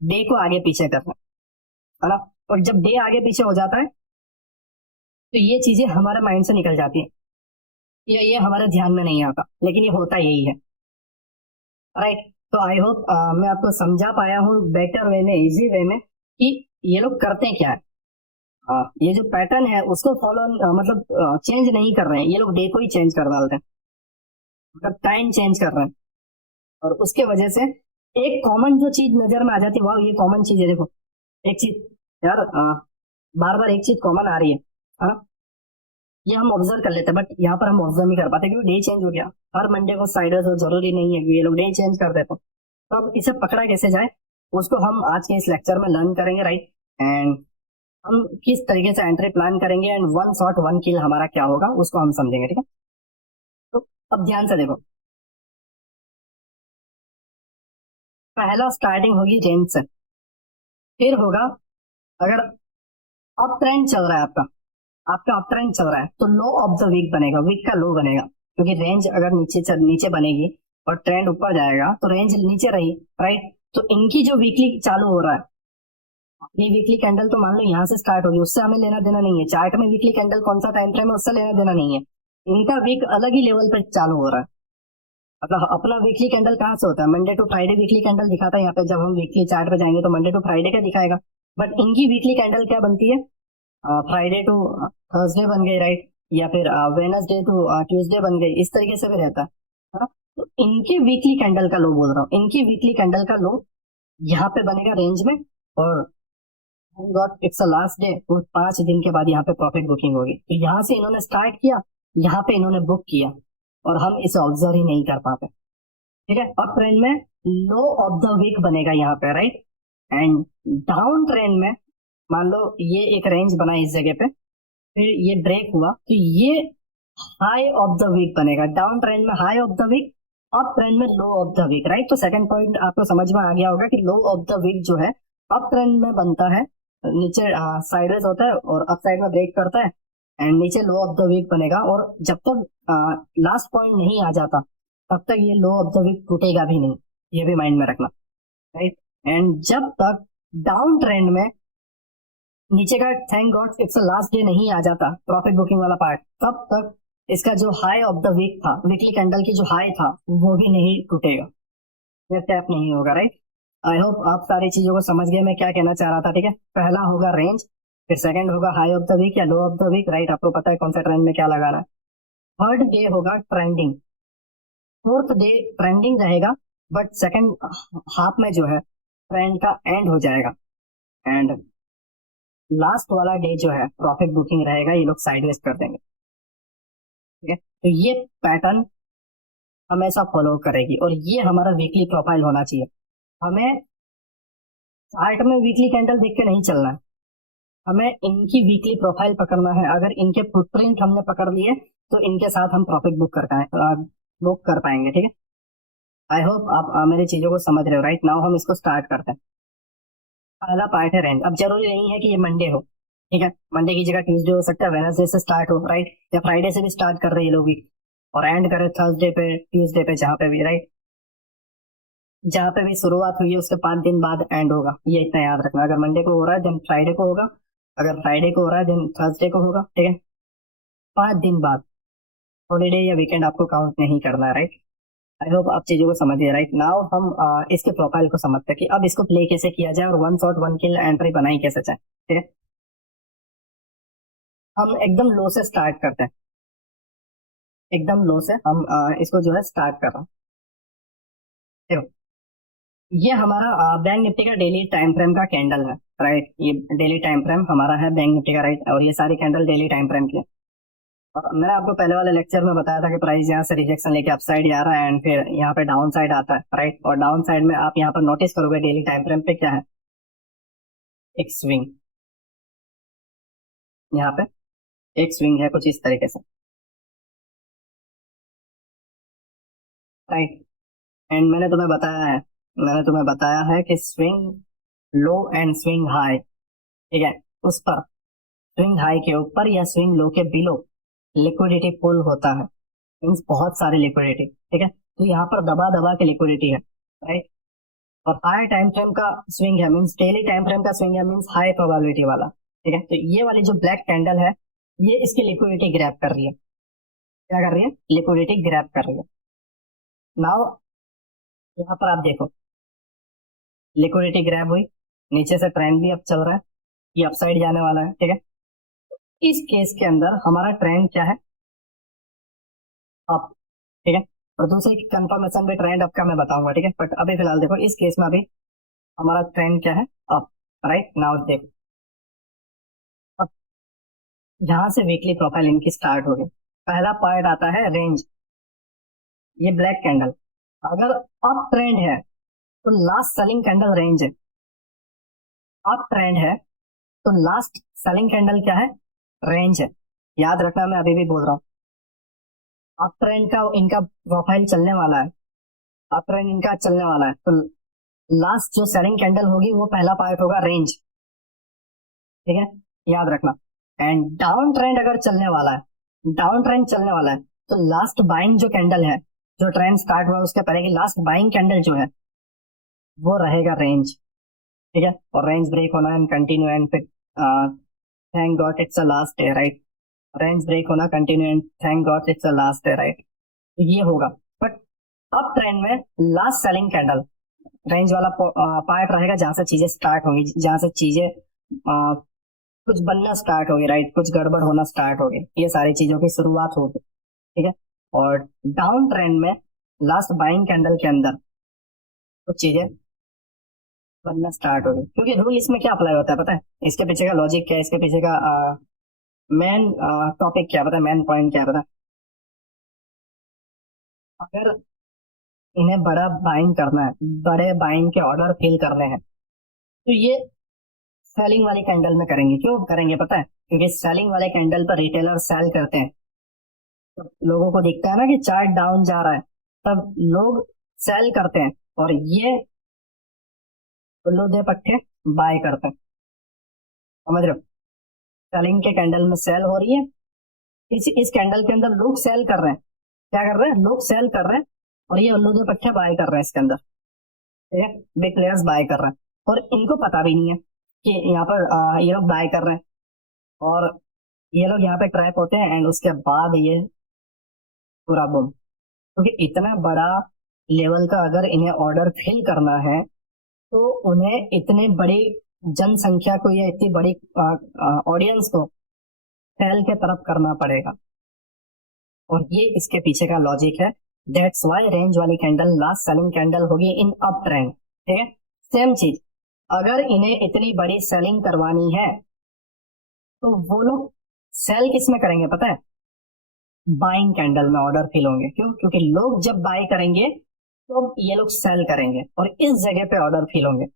डे को आगे पीछे कर रहे हैं, है ना। और जब डे आगे पीछे हो जाता है तो ये चीजें हमारे माइंड से निकल जाती है, या ये हमारे ध्यान में नहीं आता, लेकिन ये होता यही है, राइट। तो आई होप मैं आपको समझा पाया हूँ बेटर वे में, इजी वे में, कि ये लोग करते क्या है। ये जो पैटर्न है उसको फॉलो मतलब चेंज नहीं कर रहे हैं ये लोग, डे को ही चेंज कर डालते हैं, मतलब टाइम चेंज कर रहे हैं, और उसके वजह से एक कॉमन जो चीज नजर में आ जाती है, वाह ये कॉमन चीज है, देखो एक चीज यार, बार बार एक चीज कॉमन आ रही है ना, ये हम ऑब्जर्व कर लेते हैं, बट यहाँ पर हम ऑब्जर्व नहीं कर पाते क्योंकि डे चेंज हो गया। हर मंडे को साइडर्स हो जरूरी नहीं है कि ये लोग डे चेंज कर देते हैं। तो अब इसे पकड़ा कैसे जाए उसको हम आज के इस लेक्चर में लर्न करेंगे, राइट। एंड हम किस तरीके से एंट्री प्लान करेंगे एंड 1 शॉट 1 किल हमारा क्या होगा उसको हम समझेंगे, ठीक है। तो अब ध्यान से देखो, पहला स्टार्टिंग होगी रेंज से, फिर होगा, अगर अप ट्रेंड चल रहा है आपका, आपका अप ट्रेंड चल रहा है तो लो ऑफ द वीक बनेगा, वीक का लो बनेगा, क्योंकि रेंज अगर नीचे बनेगी और ट्रेंड ऊपर जाएगा तो रेंज नीचे रही, राइट। तो इनकी जो वीकली चालू हो रहा है, ये वीकली कैंडल तो मान लो यहाँ से स्टार्ट होगी, उससे हमें लेना देना नहीं है, चार्ट में वीकली कैंडल कौन सा टाइम फ्रेम है उससे लेना देना नहीं है, इनका वीक अलग ही लेवल पे चालू हो रहा है। मतलब अपना वीकली कैंडल कहाँ से होता है, Monday to Friday weekly candle दिखाता है यहाँ पे, जब हम वीकली चार्ट पे जाएंगे तो मंडे टू फ्राइडे का दिखाएगा, बट इनकी वीकली कैंडल क्या बनती है, फ्राइडे टू थर्सडे बन गई, राइट, या फिर वेनसडे टू ट्यूसडे बन गई, इस तरीके से भी रहता है ना। तो इनके वीकली कैंडल का लो बोल रहा हूँ, इनकी वीकली कैंडल का लो यहाँ पे बनेगा रेंज में, और गॉट इट्स लास्ट डे, और 5 दिन के बाद यहाँ पे प्रॉफिट बुकिंग होगी। तो यहाँ से इन्होंने स्टार्ट किया, यहाँ पे इन्होंने बुक किया, और हम इसे ऑब्जर्व ही नहीं कर पाते, ठीक है। अप ट्रेंड में लो ऑफ द वीक बनेगा यहाँ पे, राइट। एंड डाउन ट्रेंड में मान लो ये एक रेंज बना इस जगह पे, फिर ये ब्रेक हुआ तो ये हाई ऑफ द वीक बनेगा, डाउन ट्रेंड में high of the week, up trend में low of the week, right. तो सेकंड पॉइंट आपको समझ में आ गया होगा कि लो ऑफ द वीक जो है अप ट्रेंड में बनता है, नीचे साइडवेज होता है और अप साइड में ब्रेक करता है, एंड नीचे लो ऑफ द वीक बनेगा, और जब तक लास्ट पॉइंट नहीं आ जाता तब तक ये लो ऑफ द वीक टूटेगा भी नहीं, ये भी माइंड में रखना, राइट। एंड जब तक डाउन ट्रेंड में नीचे का thank God it's last day नहीं आ जाता प्रॉफिट बुकिंग वाला पार्ट, तब तक इसका जो हाई ऑफ द वीक था, वीकली कैंडल की जो हाई था वो भी नहीं टूटेगा, ये टैप नहीं होगा, राइट। आई होप आप सारी चीजों को समझ गए मैं क्या कहना चाह रहा था, ठीक है। पहला होगा रेंज, फिर सेकंड होगा हाई ऑफ द वीक या low of the week, right, आपको पता है कौन सा ट्रेंड में क्या लगाना है। थर्ड डे होगा ट्रेंडिंग, फोर्थ डे ट्रेंडिंग रहेगा, बट सेकंड हाफ में जो है ट्रेंड का एंड हो जाएगा, एंड लास्ट वाला डे जो है प्रॉफिट बुकिंग रहेगा, ये लोग साइडवेज कर देंगे। ठीक है, तो ये पैटर्न हमेशा फॉलो करेगी और ये हमारा वीकली प्रोफाइल होना चाहिए। हमें चार्ट में वीकली कैंडल देख के नहीं चलना है, हमें इनकी वीकली प्रोफाइल पकड़ना है। अगर इनके फुटप्रिंट हमने पकड़ लिए तो इनके साथ हम प्रॉफिट बुक कर पाएंगे। ठीक है, आई होप आप मेरी चीजों को समझ रहे हो। राइट नाउ हम इसको स्टार्ट करते हैं। पहला पार्ट है रेंज। अब जरूरी नहीं है कि ये मंडे हो, ठीक है, मंडे की जगह ट्यूसडे हो सकता है, वेडनेसडे से स्टार्ट हो, राइट, या फ्राइडे से भी स्टार्ट कर रहे हैं ये लोग वीक और एंड करे थर्सडे पे, ट्यूसडे पे, जहाँ पे भी, राइट, जहाँ पे भी शुरुआत हुई है उसके 5 दिन बाद एंड होगा, ये इतना याद रखना। अगर मंडे को हो रहा है देन फ्राइडे को होगा, अगर फ्राइडे को हो रहा है देन थर्सडे को होगा। ठीक है, 5 दिन बाद। हॉलीडे या वीकेंड आपको काउंट नहीं करना है। राइट, आई होप आप चीजों को समझिए। राइट नाउ हम इसके प्रोफाइल को समझते हैं कि अब इसको प्ले कैसे किया जाए और one shot one kill entry बनाई कैसे जाए। ठीक है, हम एकदम लो से स्टार्ट करते हैं, एकदम लो से हम इसको जो है स्टार्ट कर रहे हैं। देखो, ये हमारा बैंक निफ्टी का डेली टाइम फ्रेम का कैंडल है। राइट, ये डेली टाइम फ्रेम हमारा है बैंक निफ्टी का। राइट, और ये सारी कैंडल डेली टाइम फ्रेम की है। और मैंने आपको पहले वाले लेक्चर में बताया था कि प्राइस यहाँ से रिजेक्शन लेके अपसाइड जा रहा है एंड फिर यहाँ पे डाउन साइड आता है। राइट, और डाउन साइड में आप यहाँ पर नोटिस करोगे डेली टाइम फ्रेम पे क्या है, एक स्विंग, यहाँ पे एक स्विंग है कुछ इस तरीके से। राइट, एंड मैंने तुम्हें बताया है कि swing low and swing high, ठीक है, उस पर स्विंग हाई के ऊपर या स्विंग लो के बिलो लिक्विडिटी पुल होता है, मीन्स बहुत सारी लिक्विडिटी। ठीक है, तो यहाँ पर दबा दबा के लिक्विडिटी है। राइट, और हाई टाइम फ्रेम का स्विंग है, मीन्स डेली टाइम फ्रेम का स्विंग है, मीन्स हाई प्रोबेबिलिटी वाला। ठीक है, तो ये वाली जो ब्लैक कैंडल है ये इसकी लिक्विडिटी ग्रैब कर रही है। क्या कर रही है, लिक्विडिटी ग्रैब कर रही है। नाउ यहाँ पर आप देखो, लिक्विडिटी ग्रैब हुई, नीचे से ट्रेंड भी अब चल रहा है, ये अपसाइड जाने वाला है। ठीक है, इस केस के अंदर हमारा ट्रेंड क्या है, अप। ठीक है, और दूसरी कंफर्मेशन भी ट्रेंड अप का मैं बताऊंगा। ठीक है, बट अभी फिलहाल देखो इस केस में अभी हमारा ट्रेंड क्या है, अप। राइट नाउ देखो, अब यहाँ से वीकली प्रोफाइल इनकी स्टार्ट होगी। पहला पार्ट आता है रेंज, ये ब्लैक कैंडल अगर अप ट्रेंड है तो लास्ट सेलिंग कैंडल रेंज है, अप ट्रेंड है तो लास्ट सेलिंग कैंडल क्या है, रेंज है। याद रखना, मैं अभी भी बोल रहा हूँ, अप ट्रेंड का इनका प्रोफाइल चलने वाला है, अप ट्रेंड इनका चलने वाला है, तो लास्ट जो सेलिंग कैंडल होगी वो पहला पार्ट होगा रेंज। ठीक है, याद रखना। एंड डाउन ट्रेंड अगर चलने वाला है, डाउन ट्रेंड चलने वाला है तो लास्ट बाइंग जो कैंडल है, जो ट्रेंड स्टार्ट हुआ उसके पहले की लास्ट बाइंग कैंडल जो है वो रहेगा रेंज। ठीक है, और रेंज ब्रेक होना एंड कंटिन्यू एंड फिर thank God it's a last day. Right, range break होना continue and thank God it's a last day. Right, ये होगा। बट अब ट्रेंड में लास्ट सेलिंग कैंडल रेंज वाला पार्ट रहेगा जहां से चीजें स्टार्ट होंगी, जहां से चीजें कुछ बनना स्टार्ट होगी। राइट, कुछ गड़बड़ होना स्टार्ट होगी, ये सारी चीजों की शुरुआत होगी। ठीक है, और डाउन ट्रेंड में लास्ट बाइंग कैंडल के अंदर कुछ चीजें बनना स्टार्ट होगी। क्योंकि रूल इसमें क्या अप्लाई होता है पता है, इसके पीछे का लॉजिक क्या है, इसके पीछे का मेन टॉपिक क्या पता है, मेन पॉइंट क्या पता है? अगर इन्हें बड़ा बाइंग करना है, बड़े बाइंग के ऑर्डर फिल करने हैं, तो ये सेलिंग वाली कैंडल में करेंगे। क्यों करेंगे पता है, क्योंकि सेलिंग वाले कैंडल पर रिटेलर सेल करते हैं, तो लोगों को दिखता है ना कि चार्ट डाउन जा रहा है, तब लोग सेल करते हैं और ये उल्लू दे पट्टे बाय करते हैं। समझ रहे हो, सेलिंग के कैंडल में सेल हो रही है, इस कैंडल के अंदर लोग सेल कर रहे हैं। क्या कर रहे हैं, लोग सेल कर रहे हैं और ये उल्लू दे पट्टे बाय कर रहे हैं इसके अंदर। ठीक है, बिग प्लेयर्स बाय कर रहे हैं और इनको पता भी नहीं है कि यहाँ पर ये लोग बाय कर रहे हैं, और ये लोग यहाँ पे ट्रैप होते हैं एंड उसके बाद ये पूरा बुम। क्योंकि इतना बड़ा लेवल का अगर इन्हें ऑर्डर फिल करना है तो उन्हें इतने बड़ी जनसंख्या को या इतनी बड़ी ऑडियंस को सेल के तरफ करना पड़ेगा, और ये इसके पीछे का लॉजिक है। दैट्स व्हाई रेंज वाली कैंडल लास्ट सेलिंग कैंडल होगी इन अप ट्रेंड। ठीक है, सेम चीज, अगर इन्हें इतनी बड़ी सेलिंग करवानी है तो वो लोग सेल किस में करेंगे पता है, बाइंग कैंडल में ऑर्डर फिल होंगे। क्यों? क्योंकि लोग जब बाय करेंगे तो ये लोग सेल करेंगे और इस जगह पे ऑर्डर फिल होंगे।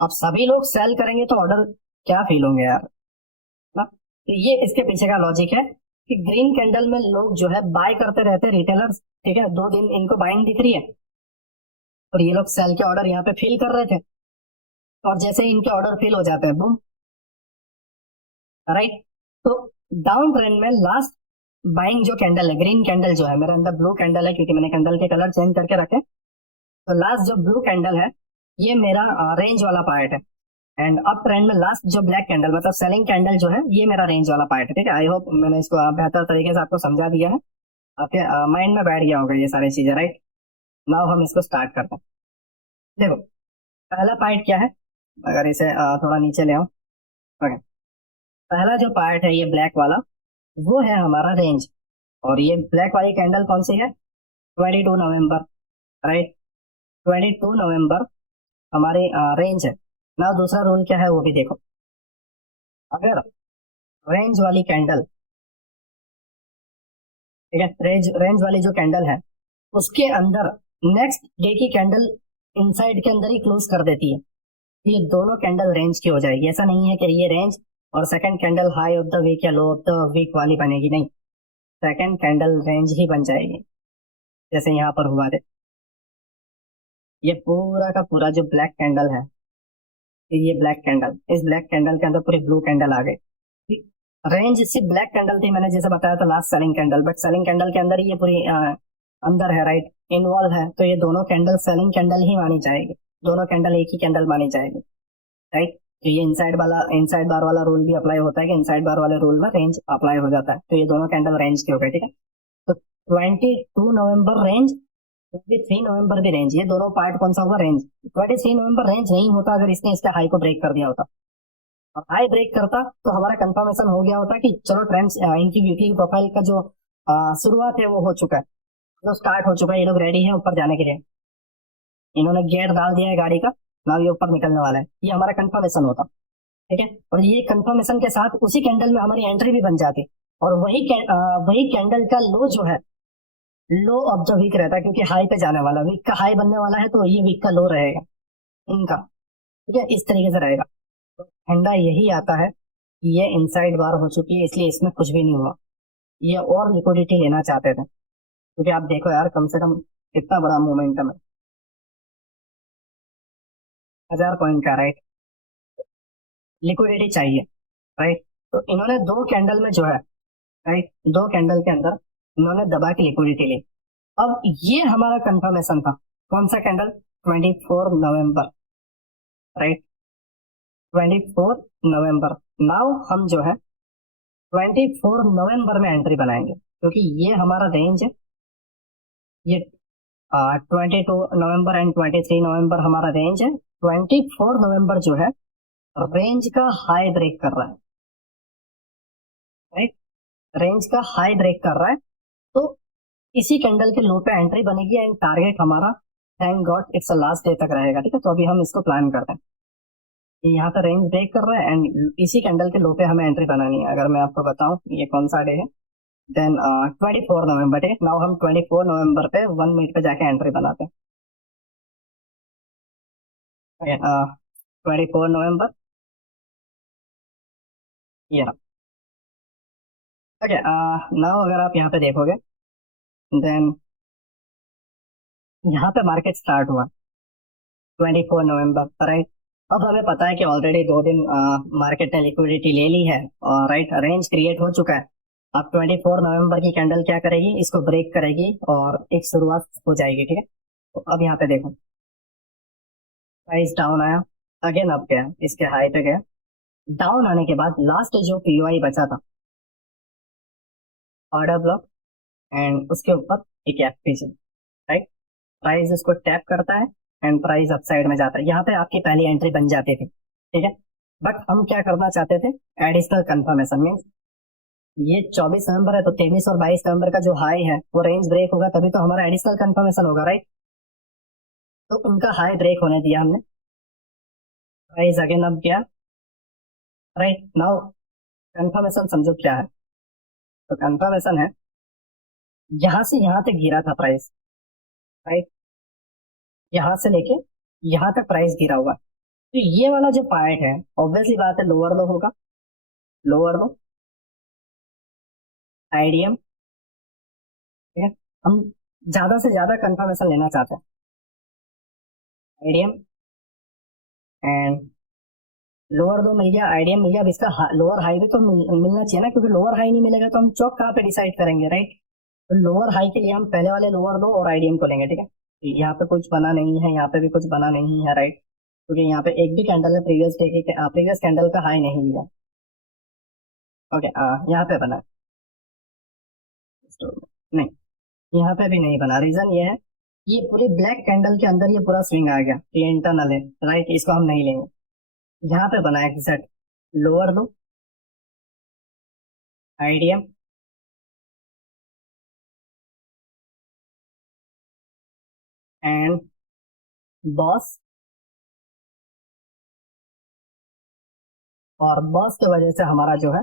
अब सभी लोग सेल करेंगे तो ऑर्डर क्या फिल होंगे यार, ना? तो ये इसके पीछे का लॉजिक है कि ग्रीन कैंडल में लोग जो है बाय करते रहते हैं, रिटेलर्स, ठीक है, 2 दिन इनको बाइंग दिख रही है और ये लोग सेल के ऑर्डर यहाँ पे फिल कर रहे थे, और जैसे ही इनके ऑर्डर फिल हो जाते हैं, बूम, राइट। तो डाउन ट्रेंड में लास्ट बाइंग जो कैंडल है, ग्रीन कैंडल जो है, मेरे अंदर ब्लू कैंडल है क्योंकि मैंने कैंडल के कलर चेंज करके रखे। तो लास्ट जो ब्लू कैंडल है ये मेरा रेंज वाला पार्ट है, एंड अप ट्रेंड में लास्ट जो ब्लैक कैंडल मतलब सेलिंग कैंडल जो है ये मेरा रेंज वाला पार्ट है। ठीक है, आई होप मैंने इसको बेहतर तरीके से आपको समझा दिया है, आपके माइंड में बैठ गया होगा ये सारी चीजें, राइट। नाउ हम इसको स्टार्ट करते हैं। देखो, पहला पार्ट क्या है, अगर इसे थोड़ा नीचे ले आओ। ओके, पहला जो पार्ट है ये ब्लैक वाला, वो है हमारा रेंज। और ये ब्लैक वाली कैंडल कौन सी है? 22 नवंबर, राइट। 22 नवंबर हमारी रेंज है ना। दूसरा रूल क्या है वो भी देखो। अगर रेंज वाली कैंडल, ठीक है, रेंज रेंज वाली जो कैंडल है उसके अंदर नेक्स्ट डे की कैंडल इनसाइड के अंदर ही क्लोज कर देती है, तो ये दोनों कैंडल रेंज की हो जाएगी। ऐसा नहीं है कि ये रेंज और second candle high of the week या लो ऑफ द वीक वाली बनेगी, नहीं, सेकंड कैंडल रेंज ही बन जाएगी, जैसे यहाँ पर हुआ थे। ये पूरा का पूरा जो ब्लैक कैंडल है, ये ब्लैक कैंडल, इस ब्लैक कैंडल के अंदर पूरी ब्लू कैंडल आ गई। रेंज सिर्फ ब्लैक कैंडल थी, मैंने जैसे बताया था last selling candle, but selling candle के अंदर ही ये पूरी अंदर है, राइट, इन्वॉल्व है। तो ये दोनों कैंडल सेलिंग कैंडल ही मानी जाएगी, दोनों कैंडल एक ही कैंडल मानी जाएगी, राइट। तो ये इनसाइड बार वाला रूल भी अप्लाई होता है कि इनसाइड बार वाले रूल में रेंज अप्लाई हो जाता है। तो ये दोनों कैंडल रेंज के हो गए, ठीक है। तो 22 नवंबर रेंज, 23 नवंबर भी रेंज, ये दोनों पार्ट कौन सा होगा? रेंज। 23 नवंबर रेंज नहीं होता अगर इसने इसके हाई को ब्रेक कर दिया होता, और हाई ब्रेक करता तो हमारा कंफर्मेशन हो गया होता कि चलो ट्रेंड्स, इनकी वीकली प्रोफाइल का जो शुरुआत है वो हो चुका है, जो स्टार्ट हो चुका है, ये लोग रेडी है ऊपर जाने के लिए, इन्होंने गियर डाल दिया है गाड़ी का, ना ये ऊपर निकलने वाला है, ये हमारा कंफर्मेशन होता, ठीक है। और ये कंफर्मेशन के साथ उसी कैंडल में हमारी एंट्री भी बन जाती, और वही कैंडल का लो जो है, लो ऑफ द वीक रहता है, क्योंकि हाई पे जाने वाला, वीक का हाई बनने वाला है तो ये वीक का लो रहेगा इनका, ठीक है, इस तरीके से रहेगा। तो फंडा यही आता है कि ये इनसाइड बार हो चुकी है इसलिए इसमें कुछ भी नहीं हुआ, ये और लिक्विडिटी लेना चाहते थे, क्योंकि आप देखो यार, कम से कम इतना बड़ा मोमेंटम है, 1000 पॉइंट का, राइट, लिक्विडिटी चाहिए, राइट। तो इन्होंने दो कैंडल में जो है, राइट, दो कैंडल के अंदर इन्होंने दबा के लिक्विडिटी ली। अब ये हमारा कंफर्मेशन था, कौन सा कैंडल? 24 नवंबर, राइट, 24 नवंबर। नाउ हम जो है 24 नवंबर में एंट्री बनाएंगे, क्योंकि ये हमारा रेंज है, ये 22 नवंबर एंड 23 नवंबर हमारा रेंज है। 24 नवंबर जो है रेंज का हाई ब्रेक कर रहा है, राइट, रेंज का हाई ब्रेक कर रहा है। तो इसी कैंडल के लो पे एंट्री बनेगी, एंड टारगेट हमारा, thank God, it's last day तक रहेगा, ठीक है। तो अभी हम इसको प्लान करते हैं कि यहाँ पे रेंज ब्रेक कर रहा है एंड इसी कैंडल के लो पे हमें एंट्री बनानी है। अगर मैं आपको बताऊं ये कौन सा डे है, देन 24 नवंबर, ठीक है। नाउ हम 24 नवंबर पे 1 मिनट पे जाके एंट्री बनाते हैं। 24 नवंबर, ये रहा, ओके। नाउ अगर आप यहाँ पे देखोगे, देन यहाँ पे मार्केट स्टार्ट हुआ 24 नवंबर, राइट। अब हमें पता है कि ऑलरेडी 2 दिन मार्केट ने लिक्विडिटी ले ली है, और राइट, रेंज क्रिएट हो चुका है। अब 24 नवंबर की कैंडल क्या करेगी? इसको ब्रेक करेगी और एक शुरुआत हो जाएगी, ठीक है। तो अब यहाँ पे देखो, प्राइस डाउन आया, अगेन अब गया, इसके हाई पे गया, डाउन आने के बाद लास्ट जो पीओआई बचा था, ऑर्डर ब्लॉक, एंड उसके ऊपर एक एफपीसी, राइट, प्राइस उसको टैप करता है एंड प्राइस अपसाइड में जाता है। यहाँ पे आपकी पहली एंट्री बन जाती थी, ठीक है। बट हम क्या करना चाहते थे? एडिशनल कंफर्मेशन मीन, ये 24 नवंबर है तो 23 और 22 नवंबर का जो हाई है वो रेंज ब्रेक होगा, तभी तो हमारा एडिशनल कंफर्मेशन होगा, राइट। तो उनका हाई ब्रेक होने दिया हमने, प्राइस अगेन अब गया, राइट। नाउ कंफर्मेशन समझो क्या है। तो कंफर्मेशन है यहाँ से यहाँ तक गिरा था प्राइस, राइट, यहाँ से लेके यहाँ तक प्राइस गिरा हुआ है। तो ये वाला जो पार्ट है, ऑब्वियसली बात है लोअर लो होगा, लोअर लो, आईडीएम, ठीक है। हम ज्यादा से ज्यादा कंफर्मेशन लेना चाहते हैं, आईडीएम एंड लोअर दो मिल गया, आईडीएम मिल गया। अब इसका लोअर हाई भी तो मिलना चाहिए ना, क्योंकि लोअर हाई नहीं मिलेगा तो हम चौक कहाँ पे डिसाइड करेंगे, राइट। तो लोअर हाई के लिए हम पहले वाले लोअर दो और आईडीएम को लेंगे, ठीक है। यहाँ पे कुछ बना नहीं है, यहाँ पे भी कुछ बना नहीं है, राइट, क्योंकि यहाँ पे एक भी कैंडल है प्रीवियस डे की, प्रीवियस कैंडल का हाई नहीं लिया। ओके, यहाँ पे बना नहीं, यहाँ पे भी नहीं बना। रीजन ये है, ये पूरी ब्लैक कैंडल के अंदर ये पूरा स्विंग आ गया, ये इंटरनल है, राइट, इसको हम नहीं लेंगे। यहाँ पे बना एग्जैक्ट लोअर दो, आईडीएम एंड बॉस, और बॉस की वजह से हमारा जो है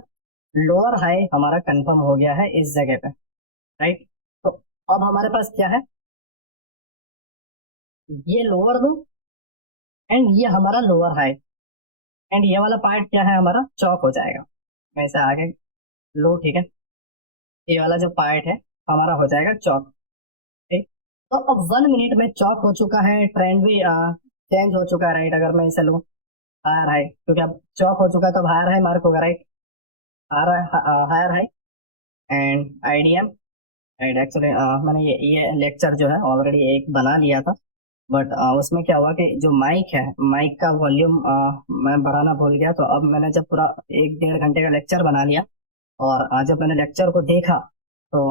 लोअर हाई हमारा कंफर्म हो गया है इस जगह पे, राइट। तो अब हमारे पास क्या है, ये लोअर दो एंड ये हमारा लोअर हाई, एंड ये वाला पार्ट क्या है हमारा चौक हो जाएगा। मैं इसे आगे लो, ठीक है, ये वाला जो पार्ट है हमारा हो जाएगा चौक, ठीक। तो अब 1 मिनट में चौक हो चुका है, ट्रेंड भी चेंज हो चुका है, राइट। अगर मैं इसे लूँ हायर हाई, क्योंकि अब चौक हो चुका है तो हायर हाई मार्क होगा, right, higher high and IDM, right. Actually मैंने ये लेक्चर जो है ऑलरेडी एक बना लिया था, बट उसमें क्या हुआ कि जो माइक है, माइक का वॉल्यूम मैं बढ़ाना भूल गया। तो अब मैंने जब पूरा 1 डेढ़ घंटे का लेक्चर बना लिया, और जब मैंने लेक्चर को देखा तो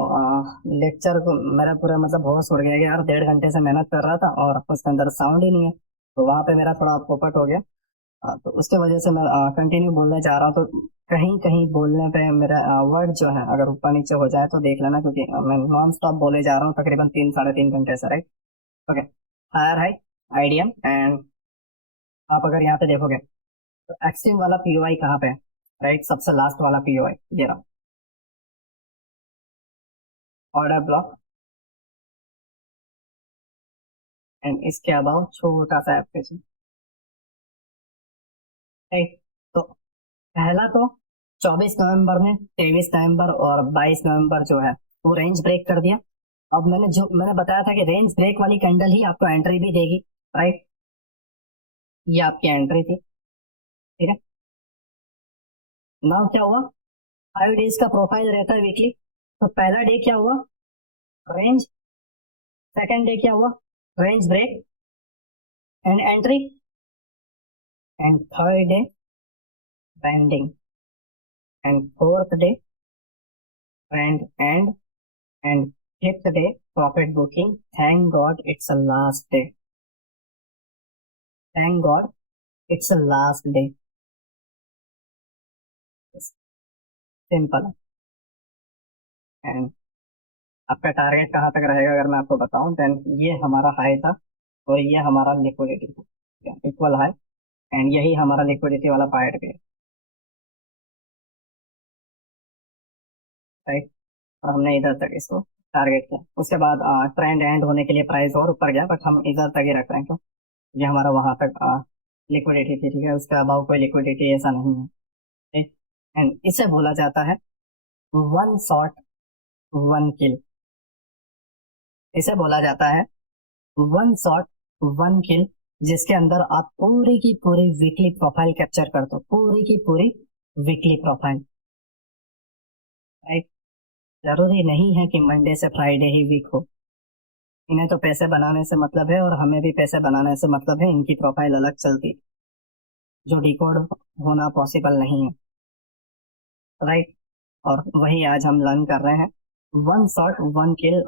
लेक्चर को मेरा पूरा मतलब होश उड़ गया कि यार 1.5 घंटे से मेहनत कर रहा था और उसके अंदर साउंड ही नहीं है। तो वहां पे मेरा थोड़ा पोपट हो गया। तो उसके वजह से मैं कंटिन्यू बोलने जा रहा हूँ, तो कहीं कहीं बोलने पे मेरा वर्ड जो है अगर ऊपर नीचे हो जाए तो देख लेना, क्योंकि मैं नॉन स्टॉप बोले जा रहा हूँ तकरीबन 3 साढ़े 3 घंटे से, right. Okay, higher high, IDM and आप अगर यहाँ पे देखोगे तो एक्सट्रीम वाला पीओआई कहाँ पे है, राइट, सबसे लास्ट वाला पीओआई ये रहा, ऑर्डर ब्लॉक एंड इसके अबाउ छोटा सा एप्लीकेशन, राइट। तो पहला तो 24 नवंबर ने, 23 नवंबर और 22 नवंबर जो है वो रेंज ब्रेक कर दिया। अब मैंने बताया था कि रेंज ब्रेक वाली कैंडल ही आपको एंट्री भी देगी, राइट, ये आपकी एंट्री थी, ठीक है। नाउ क्या हुआ, 5 डेज का प्रोफाइल रहता है वीकली। तो पहला डे क्या हुआ, रेंज, सेकंड डे क्या हुआ, range break and entry, and third day banding, and fourth day trend and fifth day profit booking. Thank God it's a last day, thank God it's a last day, simple. And आपका target कहाँ तक रहेगा अगर मैं आपको बताऊं, then ये हमारा हाई था और ये हमारा लिक्विडिटी था, इक्वल हाई, एंड यही हमारा लिक्विडिटी वाला पार्ट भी है, राइट। और हमने इधर तक इसको टारगेट किया। उसके बाद ट्रेंड एंड होने के लिए प्राइस और ऊपर गया, बट हम इधर तक ही रख रहे हैं, तो ये हमारा वहां तक लिक्विडिटी थी, ठीक है। उसके अबाउ कोई लिक्विडिटी ऐसा नहीं है, ठीक। एंड इसे बोला जाता है वन शॉट वन किल, इसे बोला जाता है वन शॉट वन किल, जिसके अंदर आप पूरी की पूरी वीकली प्रोफाइल कैप्चर करते हो, पूरी की पूरी वीकली प्रोफाइल, राइट। जरूरी नहीं है कि मंडे से फ्राइडे ही वीक हो, इन्हें तो पैसे बनाने से मतलब है और हमें भी पैसे बनाने से मतलब है। इनकी प्रोफाइल अलग चलती, जो डिकोड होना पॉसिबल नहीं है, राइट। और वही आज हम लर्न कर रहे हैं, वन शॉट वन किल।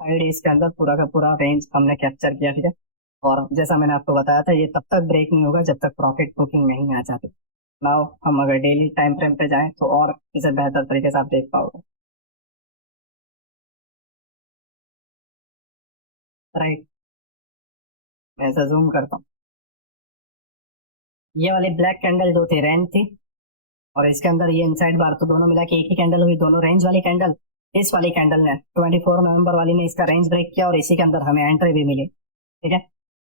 5 डेज के अंदर पूरा का पूरा रेंज हमने कैप्चर किया, ठीक है। और जैसा मैंने आपको बताया था, ये तब तक ब्रेक नहीं होगा जब तक प्रॉफिट बुकिंग नहीं आ जाती। नाउ हम अगर डेली टाइम फ्रेम पे जाएं तो और इसे बेहतर तरीके से आप देख पाओगे, राइट। मैं इसे जूम करता हूँ, ये वाली ब्लैक कैंडल जो थी रेंज थी, और इसके अंदर ये इनसाइड बार, तो दोनों मिला के एक ही कैंडल हुई, दोनों रेंज वाली कैंडल। इस वाली कैंडल ने 24 नवंबर वाली ने इसका रेंज ब्रेक किया और इसी के अंदर हमें एंट्री भी मिली। ठीक है,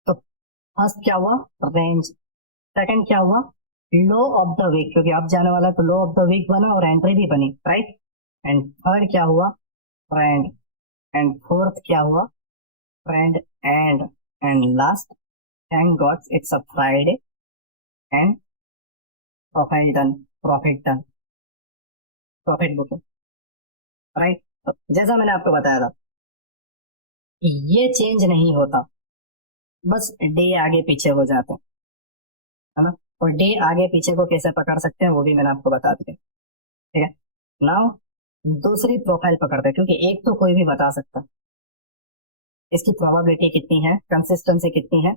तो फर्स्ट क्या हुआ, रेंज। सेकंड क्या हुआ, लो ऑफ द वीक, क्योंकि अब जाने वाला है तो लो ऑफ द वीक बना और एंट्री भी बनी, राइट। एंड थर्ड क्या हुआ, ट्रेंड। एंड फोर्थ क्या हुआ, trend and last, thank God it's a Friday and profit done, profit done, profit booking, right. तो जैसा मैंने आपको बताया था, ये चेंज नहीं होता, बस डे आगे पीछे हो जाते हैं, है ना। और डे आगे पीछे को कैसे पकड़ सकते हैं वो भी मैंने आपको बता दिया। ठीक है, नाउ दूसरी प्रोफाइल पकड़ते हैं, क्योंकि एक तो कोई भी बता सकता है, इसकी प्रोबेबिलिटी कितनी है, कंसिस्टेंसी कितनी है,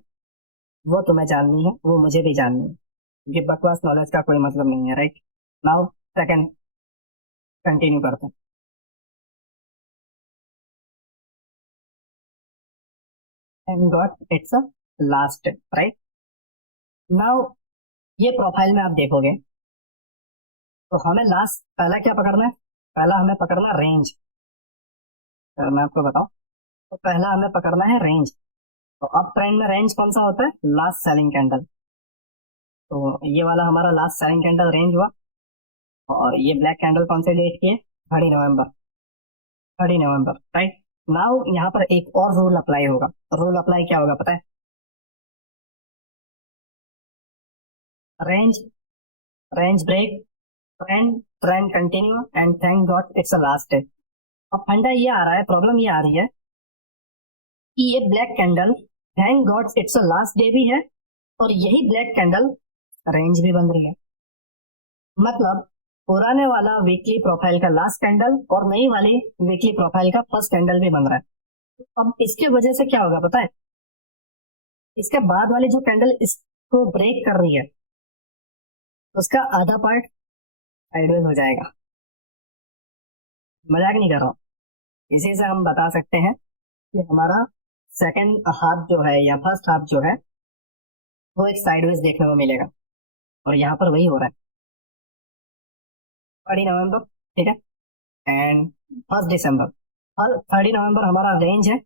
वो तुम्हें जाननी है, वो मुझे भी जाननी है, क्योंकि बकवास नॉलेज का कोई मतलब नहीं है, राइट। नाउ सेकंड कंटिन्यू करते हैं। Thank God it's a last, right. Now ये प्रोफाइल में आप देखोगे तो हमें लास्ट पहला क्या पकड़ना है, पहला हमें पकड़ना रेंज। मैं आपको बताऊं, तो पहला हमें पकड़ना है रेंज। तो अब ट्रेंड में रेंज कौन सा होता है, लास्ट सेलिंग कैंडल। तो ये वाला हमारा लास्ट सेलिंग कैंडल रेंज हुआ। और ये ब्लैक कैंडल कौन से डेट की है, 30 नवंबर, 30 नवंबर, राइट। नाउ यहाँ पर एक और रूल अप्लाई होगा। रूल अप्लाई क्या होगा पता है, range, range break, trend, trend continue and thank God it's a last day. अब फंडा ये आ रहा है, प्रॉब्लम ये आ रही है कि ये black candle thank God it's a last day भी है और यही ब्लैक कैंडल रेंज भी बन रही है। मतलब पुराने वाला वीकली प्रोफाइल का लास्ट कैंडल और नई वाली वीकली प्रोफाइल का फर्स्ट कैंडल भी बन रहा है। अब इसके वजह से क्या होगा पता है, इसके बाद वाली जो कैंडल इसको ब्रेक कर रही है उसका आधा पार्ट साइडवेज हो जाएगा। मजाक नहीं कर रहा हूँ, इसी से हम बता सकते हैं कि हमारा सेकंड हाफ जो है या फर्स्ट हाफ जो है वो एक साइडवेज देखने को मिलेगा। और यहाँ पर वही हो रहा है, 30 नवंबर, ठीक है, एंड 1 दिसंबर। 30 नवंबर हमारा रेंज है,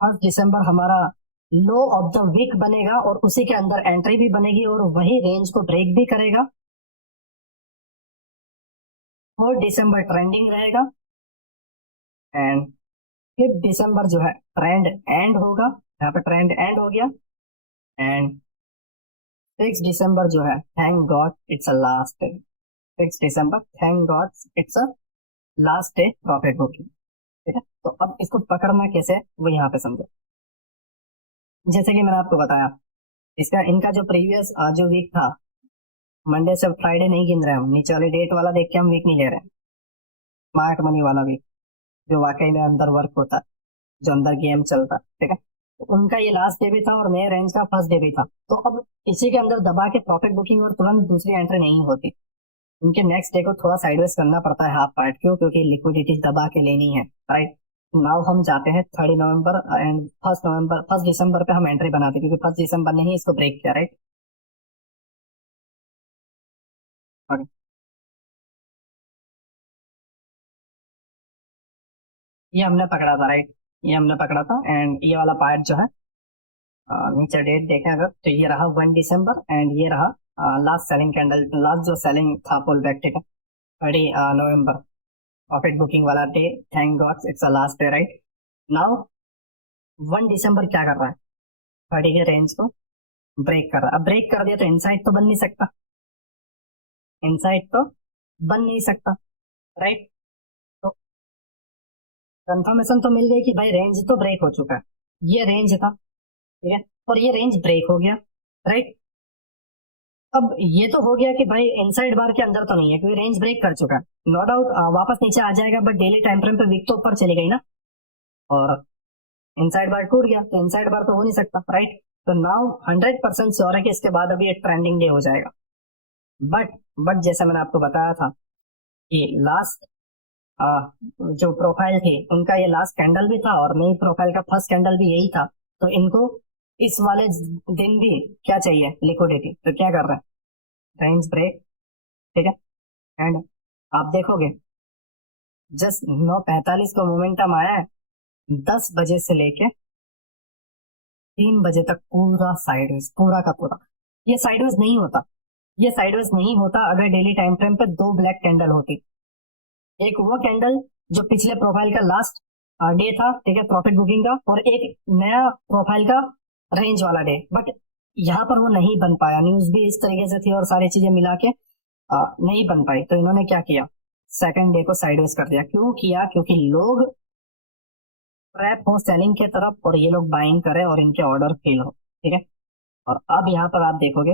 1 दिसंबर हमारा लो ऑफ द वीक बनेगा और उसी के अंदर एंट्री भी बनेगी और वही रेंज को ब्रेक भी करेगा। 4 दिसंबर ट्रेंडिंग रहेगा एंड 5 दिसंबर जो है ट्रेंड एंड होगा, यहाँ पे ट्रेंड एंड हो गया। एंड 6 दिसंबर जो है thank God it's a last day, 6 December thank God it's a last day profit booking. ठीक है, तो अब इसको पकड़ना कैसे वो यहाँ पे समझो। जैसे कि मैंने आपको बताया, इसका इनका जो प्रीवियस जो वीक था, मंडे से फ्राइडे नहीं गिन रहे हम, नीचे वाले डेट वाला देख के हम वीक नहीं ले रहे, स्मार्ट मनी वाला वीक जो वाकई में अंदर वर्क होता है, जो अंदर गेम चलता है। ठीक है, तो उनका ये लास्ट डे भी था और नए रेंज का फर्स्ट डे भी था। तो अब इसी के अंदर दबा के प्रॉफिट बुकिंग और तुरंत दूसरी एंट्री नहीं होती, उनके नेक्स्ट डे को थोड़ा साइडवेज करना पड़ता है हाफ पार्ट, क्यों, क्योंकि लिक्विडिटी दबा के लेनी है, राइट। नाउ हम जाते हैं 30 नवंबर एंड 1 नवंबर, 1 दिसंबर पे हम एंट्री बनाते हैं, क्योंकि 1 दिसंबर ने ही इसको ब्रेक किया, राइट। ये हमने पकड़ा था, राइट, ये हमने पकड़ा था। एंड ये वाला पार्ट जो है, नीचे डेट देखें अगर तो ये रहा 1 दिसंबर एंड ये रहा लास्ट सेलिंग कैंडल, लास्ट जो सेलिंग था पुल बैक, ठीक है, 30 नवंबर प्रॉफिट बुकिंग वाला day, thank God it's a last day, right. Now 1 दिसंबर क्या कर रहा है, 30 के रेंज को ब्रेक कर रहा है। अब ब्रेक कर दिया तो इनसाइड तो बन नहीं सकता, इनसाइड तो बन नहीं सकता, राइट। तो कंफर्मेशन तो मिल गई कि भाई रेंज तो ब्रेक हो चुका है, ये रेंज था, ठीक है, और ये रेंज ब्रेक हो गया, राइट। अब ये तो हो गया कि भाई इनसाइड बार के अंदर तो नहीं है, क्योंकि रेंज ब्रेक कर चुका है, नो डाउट वापस नीचे आ जाएगा, बट डेली टाइम फ्रेम पे वीक तो ऊपर चली गई ना, और इनसाइड बार टूट गया तो इनसाइड बार तो हो नहीं सकता, राइट। तो नाउ 100% श्योर है कि इसके बाद अभी एक ट्रेंडिंग डे हो जाएगा। बट बट जैसा मैंने आपको बताया था कि लास्ट जो प्रोफाइल थी उनका ये लास्ट कैंडल भी था और नई प्रोफाइल का फर्स्ट कैंडल भी यही था, तो इनको इस वाले दिन भी क्या चाहिए, लिक्विडिटी। तो क्या कर रहा है, रेंज ब्रेक, ठीक है। एंड आप देखोगे जस्ट 9:45 को मोमेंटम आया है, 10 बजे से लेके 3 बजे तक पूरा साइडवेज, पूरा का पूरा। ये साइडवेज नहीं होता, ये साइडवेज नहीं होता अगर डेली टाइम फ्रेम पे दो ब्लैक कैंडल होती। एक वो कैंडल जो पिछले प्रोफाइल का लास्ट डे था, ठीक है, प्रॉफिट बुकिंग का, और एक नया प्रोफाइल का रेंज वाला डे। बट यहाँ पर वो नहीं बन पाया, न्यूज भी इस तरीके से थी और सारी चीजें मिला के नहीं बन पाई। तो इन्होंने क्या किया, सेकंड डे को साइडवेज कर दिया। क्यों किया? क्योंकि लोग ट्रैप हो सेलिंग के तरफ और ये लोग बाइंग करें और इनके ऑर्डर फेल हो, ठीक है। और अब यहाँ पर आप देखोगे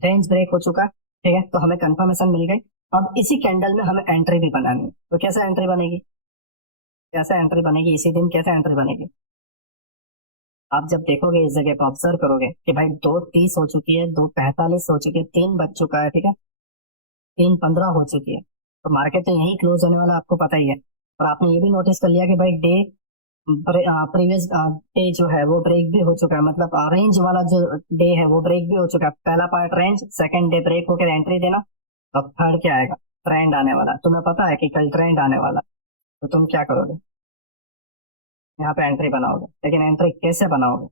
रेंज ब्रेक हो चुका है, ठीक है, तो हमें कंफर्मेशन मिल गई। अब इसी कैंडल में हमें एंट्री भी बनानी है। तो कैसे एंट्री बनेगी, कैसे एंट्री बनेगी इसी दिन, कैसे एंट्री बनेगी? आप जब देखोगे इस जगह पर ऑब्जर्व करोगे कि भाई 2:30 हो चुकी है, 2:45 हो चुकी है, 3 बज चुका है, ठीक है, 3:15 हो चुकी है, तो मार्केट तो यही क्लोज होने वाला, आपको पता ही है। और आपने ये भी नोटिस कर लिया कि भाई डे प्रीवियस डे जो है वो ब्रेक भी हो चुका है, मतलब रेंज वाला जो डे है वो ब्रेक भी हो चुका है। पहला part range, second day break होकर एंट्री देना। अब थर्ड क्या आएगा? ट्रेंड आने वाला है। तुम्हें पता है कि कल ट्रेंड आने वाला है, तो तुम क्या करोगे? यहाँ पे एंट्री बनाओगे, लेकिन एंट्री कैसे बनाओगे?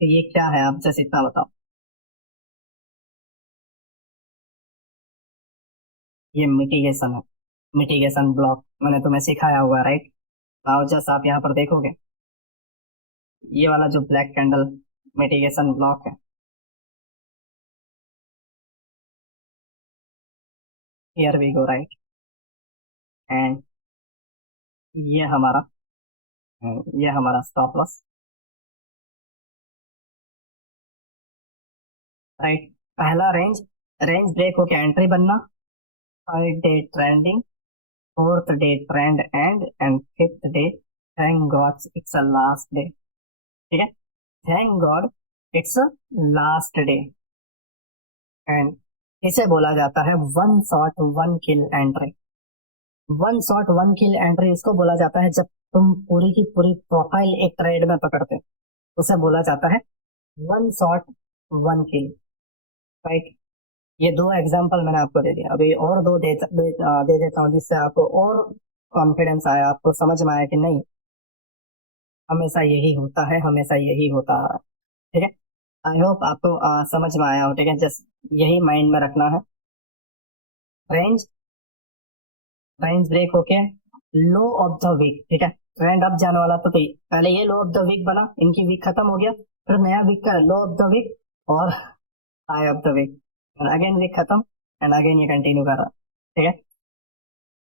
तो ये क्या है, आप जैसे इतना बताओ। ये मिटिगेशन है, मिटिगेशन ब्लॉक मैंने तुम्हें सिखाया हुआ, राइट? आओ जस्ट आप यहाँ पर देखोगे, ये वाला जो ब्लैक कैंडल मिटिगेशन ब्लॉक है, here we go, right? And ये हमारा ये हमारा स्टॉप लॉस, राइट? पहला रेंज, रेंज ब्रेक होके एंट्री बनना, third day trending, fourth day trend and fifth day thank God it's a last day, ठीक है, thank God it's a last day. And इसे बोला जाता है one shot one kill entry. One shot one kill entry इसको बोला जाता है जब तुम पूरी की पूरी प्रोफाइल एक ट्रेड में पकड़ते हो, उसे बोला जाता है वन शॉट वन किल, राइट? ये दो एग्जांपल मैंने आपको दे दिया, अभी और दो दे देता हूँ जिससे आपको और कॉन्फिडेंस आया, आपको समझ में आया कि नहीं, हमेशा यही होता है, हमेशा यही होता है, ठीक है। आई होप आपको समझ में आया हो, ठीक है। जस्ट यही माइंड में रखना है। रेंज, रेंज ब्रेक होके लो ऑफ द वीक, ठीक है, ट्रेंड अप जाने वाला, तो पहले ये लो ऑफ द वीक बना, इनकी वीक खत्म हो गया, फिर नया वीक का लो ऑफ द वीक और high of the week, and again week खत्म, एंड अगेन ये कंटिन्यू कर रहा है, ठीक है।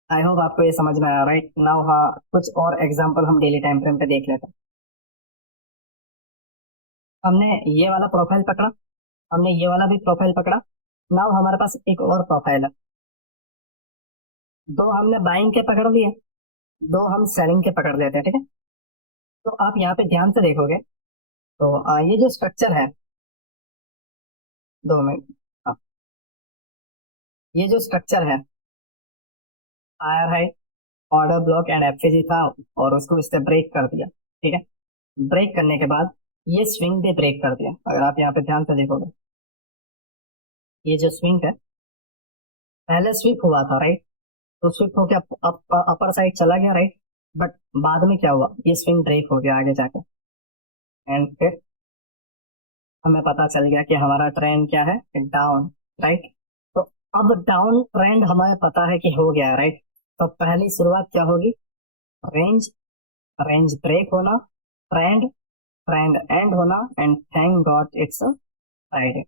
आई होप आपको ये समझ में आया, राइट नाउ। हाँ, कुछ और एग्जांपल हम डेली टाइम फ्रेम पे देख लेते हैं। हमने ये वाला प्रोफाइल पकड़ा, हमने ये वाला भी प्रोफाइल पकड़ा। नाउ हमारे पास एक और प्रोफाइल है, दो हमने बाइंग के पकड़ लिए, दो हम सेलिंग के पकड़ लेते हैं, ठीक है। तो आप यहाँ पे ध्यान से देखोगे तो ये जो स्ट्रक्चर है, 2 मिनट, हाँ, ये जो स्ट्रक्चर है, higher high, order block and FCG था, और उसको इससे ब्रेक कर दिया, ठीक है। ब्रेक करने के बाद ये स्विंग भी ब्रेक कर दिया। अगर आप यहाँ पे ध्यान से देखोगे, ये जो स्विंग है, पहले स्विप हुआ था, राइट? तो स्विप होके अपर साइड चला गया, राइट? बट बाद में क्या हुआ, ये स्विंग ब्रेक हो गया आगे जाके, एंड फिर हमें पता चल गया कि हमारा ट्रेंड क्या है, डाउन, राइट? तो अब डाउन ट्रेंड हमें पता है कि हो गया, राइट? तो पहली शुरुआत क्या होगी, रेंज, रेंज ब्रेक होना, ट्रेंड, ट्रेंड एंड होना, and thank God it's Friday,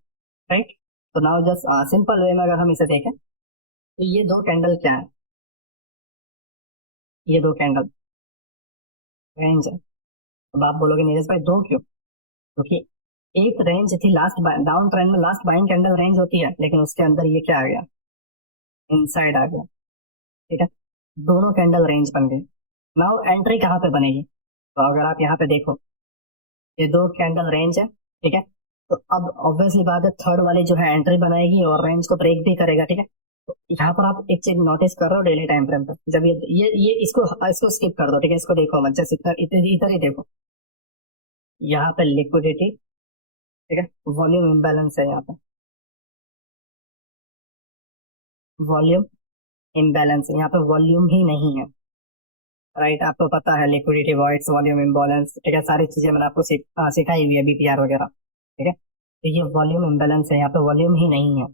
right? तो नाउ जस्ट सिंपल वे में अगर हम इसे देखें तो ये दो कैंडल क्या है, ये दो कैंडल रेंज है। अब आप बोलोगे नीरज भाई दो क्यों? क्योंकि एक रेंज थी लास्ट, डाउन ट्रेंड में लास्ट बाइंग कैंडल रेंज होती है, लेकिन उसके अंदर ये क्या आ गया, इनसाइड आ गया, ठीक है। दोनों कैंडल रेंज बन गई। नाउ एंट्री कहाँ पे बनेगी? तो अगर आप यहाँ पे देखो, ये दो कैंडल रेंज है, ठीक है। तो अब ऑब्वियसली बात है, थर्ड वाली जो है एंट्री बनाएगी और रेंज को ब्रेक भी करेगा, ठीक है। तो यहाँ पर आप एक चीज नोटिस कर रहे हो डेली टाइम फ्रेम पर, जब ये इसको इसको स्किप कर दो, ठीक है, इसको देखो मत, जैसे इधर इधर इधर ही देखो, यहाँ पे लिक्विडिटी, ठीक है, वॉल्यूम इम्बैलेंस है यहाँ पे, वॉल्यूम इम्बैलेंस, यहाँ पे वॉल्यूम ही नहीं है, राइट। आपको पता है लिक्विडिटी वॉइड्स, वॉल्यूम इम्बैलेंस, ठीक है, सारी चीजें मैंने आपको सिखाई हुई है, बीपीआर वगैरह, ठीक है। तो ये वॉल्यूम इम्बैलेंस है, यहाँ पे वॉल्यूम ही नहीं है,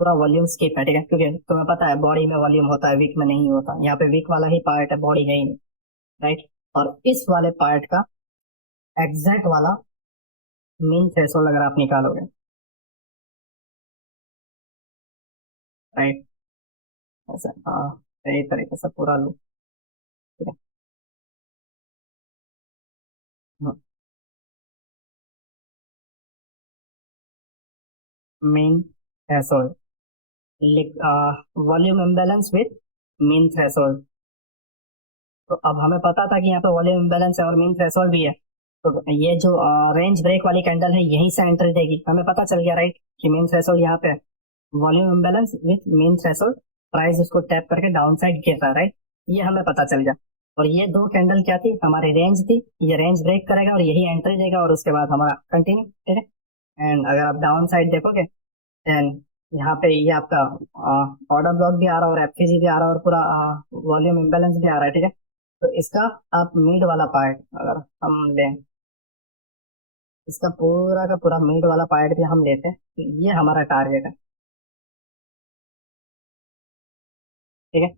पूरा वॉल्यूम स्किप है, ठीक है, क्योंकि तुम्हें पता है बॉडी में वॉल्यूम होता है, वीक में नहीं होता, यहाँ पे वीक वाला ही पार्ट है, बॉडी है ही नहीं, राइट। और इस वाले पार्ट का एग्जैक्ट वाला मीन थ्रेशोल्ड अगर आप निकालोगे, राइट, ऐसा हाँ, सही तरीके से पूरा लो, ठीक है। Mean threshold, volume imbalance with mean threshold. तो अब हमें पता था कि यहाँ पे वॉल्यूम इम्बैलेंस है और मीन थ्रेशोल्ड भी है, तो ये जो रेंज ब्रेक वाली कैंडल है यहीं से एंट्री देगी, हमें पता चल गया, राइट, कि मीन थ्रेशोल्ड यहाँ पे है, volume imbalance with mean threshold, price उसको टैप करके डाउन साइड गिर रहा है, राइट, ये हमें पता चल गया। और ये दो कैंडल क्या थी, हमारी रेंज थी, ये रेंज ब्रेक करेगा और यही एंट्री देगा और उसके बाद हमारा कंटिन्यू, ठीक है। एंड अगर आप डाउन साइड देखोगे, देन यहाँ पे ये आपका ऑर्डर ब्लॉक भी आ रहा है और एफसीजी भी आ रहा है और पूरा वॉल्यूम इम्बैलेंस भी आ रहा है, ठीक है। तो इसका आप मिड वाला पार्ट अगर हम लें, इसका पूरा का पूरा मिड वाला पार्ट भी हम लेते हैं, तो ये हमारा टारगेट है, ठीक है।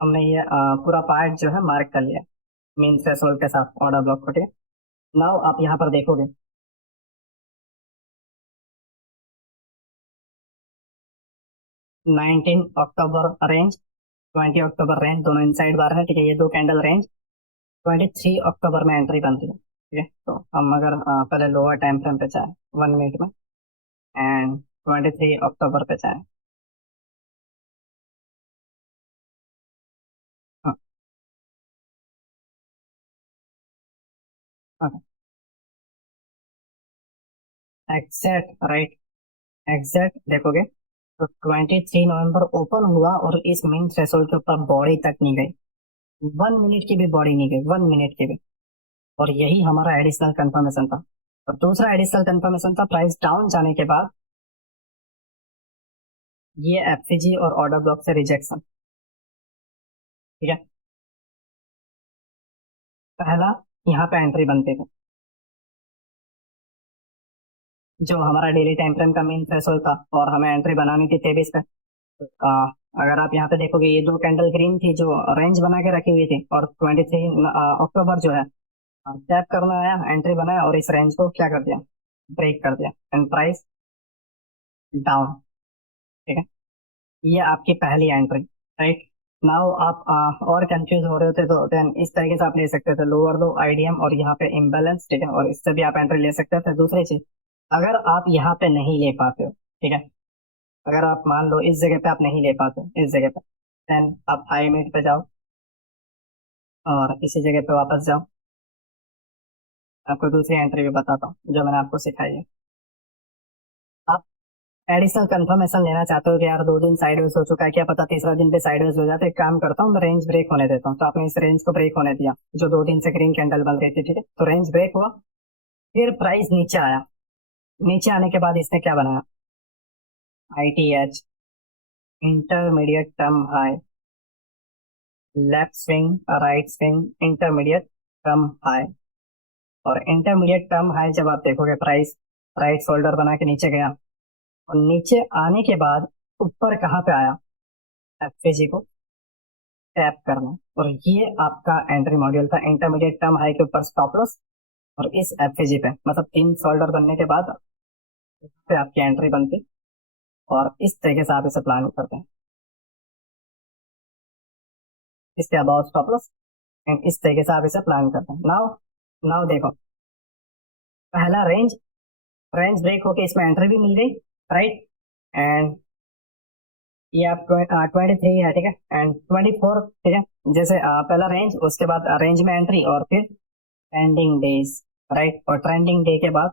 हमने ये पूरा पार्ट जो है मार्क कर लिया मेन थ्रेशोल्ड के साथ ऑर्डर ब्लॉक को, ठीक है। नाउ आप यहाँ पर देखोगे 19 अक्टूबर रेंज, 20 अक्टूबर रेंज, दोनों इनसाइड बार है, ठीक है, ये दो कैंडल रेंज 23 अक्टूबर में एंट्री बनती है, ठीक है। तो हम अगर पहले लोअर टाइम फ्रेम पे चाहे 1 मिनट में, एंड 23 अक्टूबर पे चाहे, हाँ, एग्जैक्ट, राइट, एग्जैक्ट देखोगे तो 23 नवंबर ओपन हुआ और इस मेन थ्रेशोल्ड के ऊपर बॉडी तक नहीं गई, 1 मिनट की भी बॉडी नहीं गई, 1 मिनट की भी। और यही हमारा एडिशनल कंफर्मेशन था। और दूसरा एडिशनल कंफर्मेशन था प्राइस डाउन जाने के बाद ये एफसीजी और ऑर्डर ब्लॉक से रिजेक्शन, ठीक है। पहला यहाँ पे एंट्री बनते थे, जो हमारा डेली टाइम फ्रेम का मेन थ्रेशोल्ड था और हमें एंट्री बनानी थी 23 पे। आ, अगर आप यहाँ पे देखोगे ये दो कैंडल ग्रीन थी जो रेंज बना के रखी हुई थी, और 23 अक्टूबर जो है टैप करना आया, एंट्री बनाया और इस रेंज को क्या कर दिया, ब्रेक कर दिया, एंड प्राइस डाउन, ठीक है। ये आपकी पहली एंट्री, राइट। नाउ आप और कंफ्यूज हो रहे होते तो देन इस तरीके से आप ले सकते थे लोअर लो आईडीएम और यहाँ पे इम्बैलेंस, ठीक है, और इससे भी आप एंट्री ले सकते थे। दूसरी चीज, अगर आप यहाँ पे नहीं ले पाते हो, ठीक है, अगर आप मान लो इस जगह पे आप नहीं ले पाते हो, इस जगह पे, देन आप हाई मिड पे जाओ और इसी जगह पे वापस जाओ। आपको दूसरी एंट्री भी बताता हूँ जो मैंने आपको सिखाई है। आप एडिशनल कंफर्मेशन लेना चाहते हो कि यार 2 दिन साइडवेज हो चुका है, क्या पता तीसरा दिन पे साइडवेज हो जाए, तो एक काम करता हूँ मैं रेंज ब्रेक होने देता हूँ। तो आपने इस रेंज को ब्रेक होने दिया जो 2 दिन से ग्रीन कैंडल बन रही थी, ठीक है, तो रेंज ब्रेक हुआ, फिर प्राइस नीचे आया, नीचे आने के बाद इसने क्या बनाया, ITH, intermediate term high, left swing, right swing, intermediate term high. और इंटरमीडिएट टर्म हाई जब आप देखोगे प्राइस राइट शोल्डर बना के नीचे गया, और नीचे आने के बाद ऊपर कहाँ पे आया, एफएजी को टैप करना, और ये आपका एंट्री मॉड्यूल था इंटरमीडिएट टर्म हाई के ऊपर स्टॉप लॉस, और इस एफएजी पे मतलब 3 शोल्डर बनने के बाद पे आपकी एंट्री बनती, और इस तरीके से आप इसे प्लान करते हैं, इसके अबाउट स्टॉप लॉस, एंड इस तरीके से आप इसे प्लान करते हैं। नाउ नाउ देखो, पहला रेंज, रेंज ब्रेक होके इसमें एंट्री भी मिल गई, राइट, एंड ये आप 23 है, ठीक है, एंड 24, ठीक है, जैसे पहला रेंज, उसके बाद रेंज में एंट्री, और फिर ट्रेंडिंग डेज, राइट, और ट्रेंडिंग डे के बाद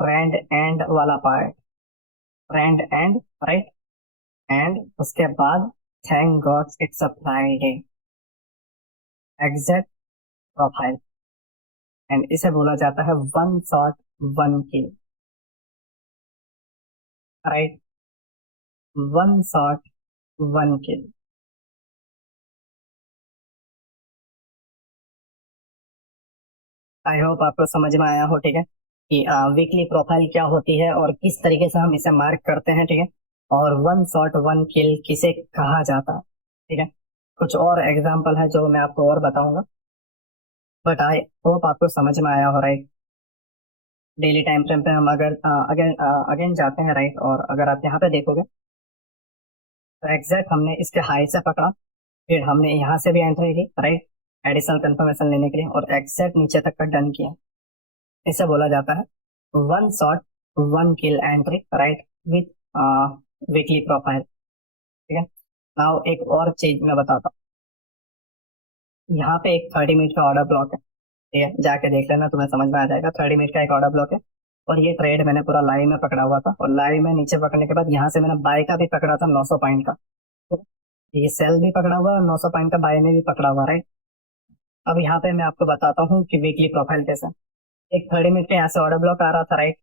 ट्रेंड एंड वाला part, trend and, right, and उसके बाद thank God it's a Friday, exact profile, and इसे बोला जाता है वन शॉट वन किल, राइट, वन शॉट वन के। आई होप आपको समझ में आया हो, ठीक है, कि वीकली प्रोफाइल क्या होती है और किस तरीके से हम इसे मार्क करते हैं, ठीक है, और वन शॉट वन किल किसे कहा जाता है, ठीक है। कुछ और एग्जांपल है जो मैं आपको और बताऊंगा, बट आई होप आपको समझ में आया हो, राइट। डेली टाइम फ्रेम पे हम अगर अगेन अगेन जाते हैं, राइट, और अगर आप यहाँ पे देखोगे तो एग्जैक्ट हमने इसके हाई से पकड़ा, फिर हमने यहाँ से भी एंट्री ली, राइट, एडिशनल कंफर्मेशन लेने के लिए, और एग्जैक्ट नीचे तक का डन किया। इसे बोला जाता है one shot one kill entry, right, with weekly profile, ठीक है। नाउ एक और चीज मैं बताता हूँ, यहाँ पे एक 30 मिनट का ऑर्डर ब्लॉक है, ठीक है, जाके देख लेना, तुम्हें समझ में आ जाएगा। 30 मिनट का एक ऑर्डर ब्लॉक है, और ये ट्रेड मैंने पूरा लाइव में पकड़ा हुआ था, और लाइव में नीचे पकड़ने के बाद यहाँ से मैंने बाय का भी पकड़ा था 900 पॉइंट का, ठीक है? ये सेल भी पकड़ा हुआ है और 900 पॉइंट का बाय में भी पकड़ा हुआ, राइट। अब यहाँ पे मैं आपको बताता हूँ कि वीकली प्रोफाइल कैसा। एक 30 मिनट का यहाँ से ऑर्डर ब्लॉक आ रहा था, राइट,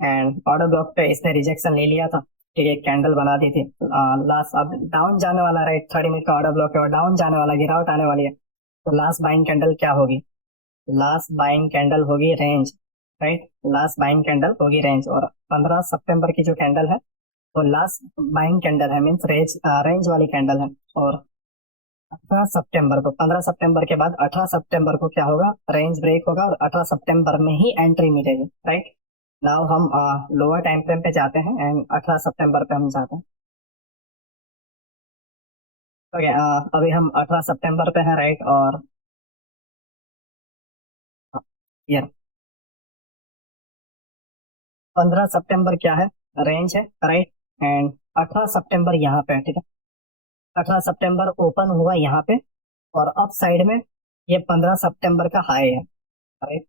एंड ऑर्डर ब्लॉक पे इसने रिजेक्शन ले लिया था, ठीक है, कैंडल बना दी थी। लास्ट अब डाउन जाने वाला, राइट, 30 मिनट का ऑर्डर ब्लॉक है और डाउन जाने वाला, गिरावट आने वाली है, तो लास्ट बाइंग कैंडल क्या होगी? लास्ट बाइंग कैंडल होगी range, right, last buying candle होगी रेंज, और 15 सितंबर की जो कैंडल है वो लास्ट बाइंग कैंडल है, मीन्स रेंज रेंज वाली कैंडल है। और 18 सितंबर को, 15 सितंबर के बाद 18 सितंबर को क्या होगा? रेंज ब्रेक होगा और 18 सितंबर में ही एंट्री मिलेगी, राइट। नाउ हम लोअर टाइम फ्रेम पे जाते हैं एंड 18 सितंबर पे हम जाते हैं। ओके, अभी हम 18 सितंबर पे हैं, राइट, और ये 15 सितंबर क्या है? रेंज है, राइट, एंड 18 सितंबर यहाँ पे है, ठीक है। 18 सितंबर ओपन हुआ यहाँ पे, और अप साइड में ये 15 सितंबर का हाई है, राइट,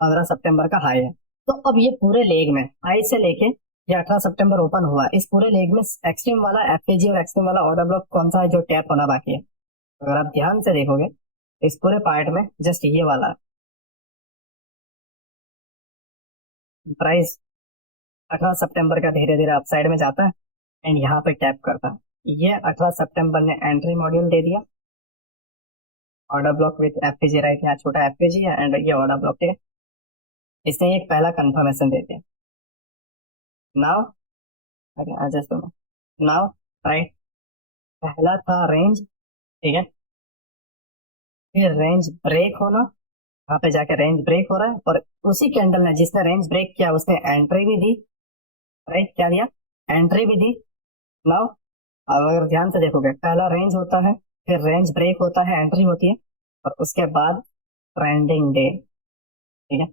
15 सितंबर का हाई है। तो अब ये पूरे लेग में हाई से लेके ये 18 सितंबर ओपन हुआ, इस पूरे लेग में एक्सट्रीम वाला एफपीजी और एक्सट्रीम वाला ऑर्डर ब्लॉक कौन सा है जो टैप होना बाकी है? अगर आप ध्यान से देखोगे इस पूरे पार्ट में जस्ट ये वाला प्राइस 18 सितंबर का धीरे धीरे अपसाइड में जाता है एंड यहाँ पे टैप करता है। ये 18 सितंबर ने एंट्री मॉड्यूल दे दिया, ऑर्डर ब्लॉक विद एफपीजी, राइट, यहाँ छोटा एफपीजी है एंड ये ऑर्डर ब्लॉक, ठीक है। इसने एक पहला कंफर्मेशन दे दिया। नाउ जस्ट नाउ, राइट, पहला था रेंज, ठीक है, फिर रेंज ब्रेक होना, वहां पे जाके रेंज ब्रेक हो रहा है, और उसी कैंडल ने जिसने रेंज ब्रेक किया उसने एंट्री भी दी, राइट, क्या दिया? एंट्री भी दी। नाउ अगर ध्यान से देखोगे पहला रेंज होता है, फिर रेंज ब्रेक होता है, एंट्री होती है, और उसके बाद ट्रेंडिंग डे, ठीक है,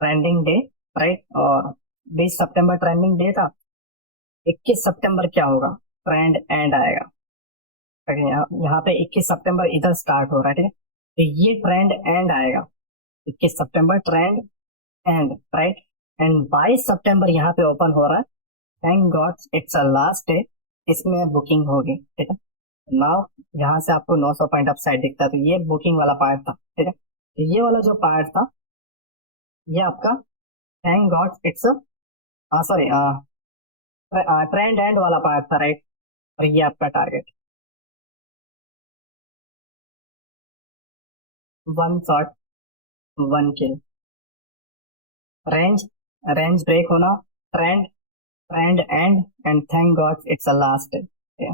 ट्रेंडिंग डे, राइट, और 20 सितंबर ट्रेंडिंग डे था। 21 सितंबर क्या होगा? ट्रेंड एंड आएगा, ठीक है, यहाँ पे 21 सितंबर इधर स्टार्ट हो रहा है, ठीक है, तो ये ट्रेंड एंड आएगा। 21 सितंबर ट्रेंड एंड, राइट, एंड 22 सितंबर यहाँ पे ओपन हो रहा है, thank God it's a last day, इसमें बुकिंग होगी, ठीक है। नाउ यहाँ से आपको 900 पॉइंट अप साइड दिखता है, तो ये बुकिंग वाला पार्ट था, ठीक है, तो ये वाला जो पार्ट था ये आपका thank God it's, sorry, trend end वाला पार्ट था, राइट, और ये आपका target. One shot one kill, range range break होना, trend trend end thank God it's a last day.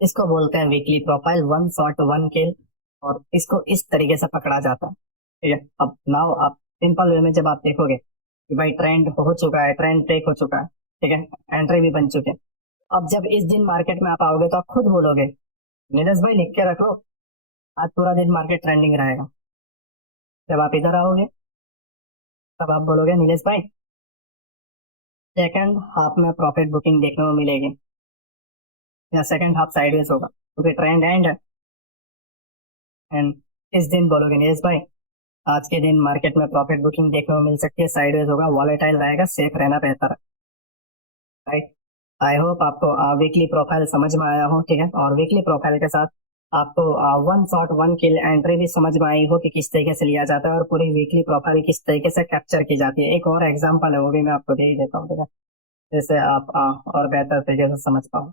इसको बोलते हैं weekly profile, one shot one kill, और इसको इस तरीके से पकड़ा जाता है, ठीक है। अब नाउ आप सिंपल वे में जब आप देखोगे कि भाई ट्रेंड हो चुका है, ट्रेंड ब्रेक हो चुका है, ठीक है, एंट्री भी बन चुके हैं, अब जब इस दिन मार्केट में आप आओगे तो आप खुद बोलोगे, नीरज भाई लिख के रख लो, आज पूरा दिन मार्केट ट्रेंडिंग रहेगा। जब आप इधर आओगे तब आप बोलोगे, नीलेश भाई सेकंड हाफ में प्रॉफिट बुकिंग देखने को मिलेगी, या सेकंड हाफ साइडवेज होगा क्योंकि ट्रेंड एंड है। एंड इस दिन बोलोगे, नीलेश भाई आज के दिन मार्केट में प्रॉफिट बुकिंग देखने को मिल सकती है, साइडवेज होगा, वॉलेटाइल रहेगा, सेफ रहना बेहतर है, राइट। आई होप आपको वीकली प्रोफाइल समझ में आया हो, ठीक है, और वीकली प्रोफाइल के साथ आपको one shot one kill entry भी समझ में आई हो कि किस तरीके से लिया जाता है और पूरी वीकली प्रोफाइल किस तरीके से कैप्चर की जाती है। एक और एग्जांपल है, वो भी मैं आपको दे ही देता हूँ, ठीक है, जिससे आप और बेहतर तरीके से समझ पाओ।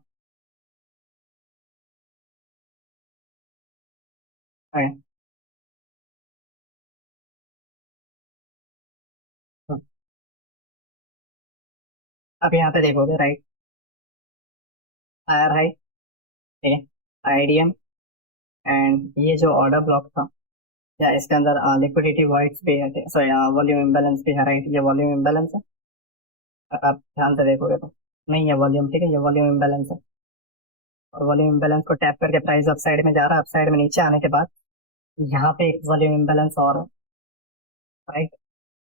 Okay, तो आप यहाँ पे देखोगे, राइट, फायर हाइट, ठीक है, आईडीएम, एंड ये जो ऑर्डर ब्लॉक था, या इसके अंदर लिक्विडिटी वॉइड्स भी है, सॉरी वॉल्यूम इम्बेलेंस भी है, राइट, ये वॉल्यूम इम्बेलेंस है। अगर आप ध्यान से देखोगे तो नहीं, ये वॉल्यूम, ठीक है, ये वॉल्यूम इम्बेलेंस है। और वॉल्यूम इम्बेलेंस को टैप करके प्राइस अप साइड में जा रहा है, अप साइड में नीचे आने के बाद यहाँ पे एक वॉल्यूम इम्बेलेंस और है, राइट,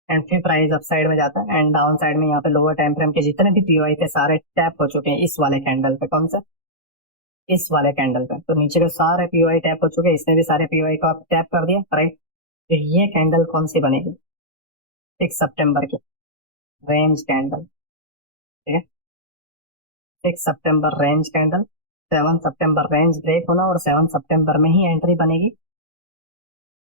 एंड फिर प्राइस अप साइड में जाता है, एंड डाउन साइड में यहाँ पे लोअर टाइम फ्रेम के जितने भी पीओआई थे सारे टैप हो चुके हैं इस वाले कैंडल पे। कौन से? इस वाले कैंडल पे। तो नीचे के सारे पीओआई टैप हो चुके हैं, इसने भी सारे पीओआई को आप टैप कर दिया, राइट। फिर ये कैंडल कौन सी बनेगी? 6 सितंबर की रेंज कैंडल, ठीक है, 6 सितंबर रेंज कैंडल। 7 सितंबर रेंज ब्रेक होना और 7 सितंबर में ही एंट्री बनेगी।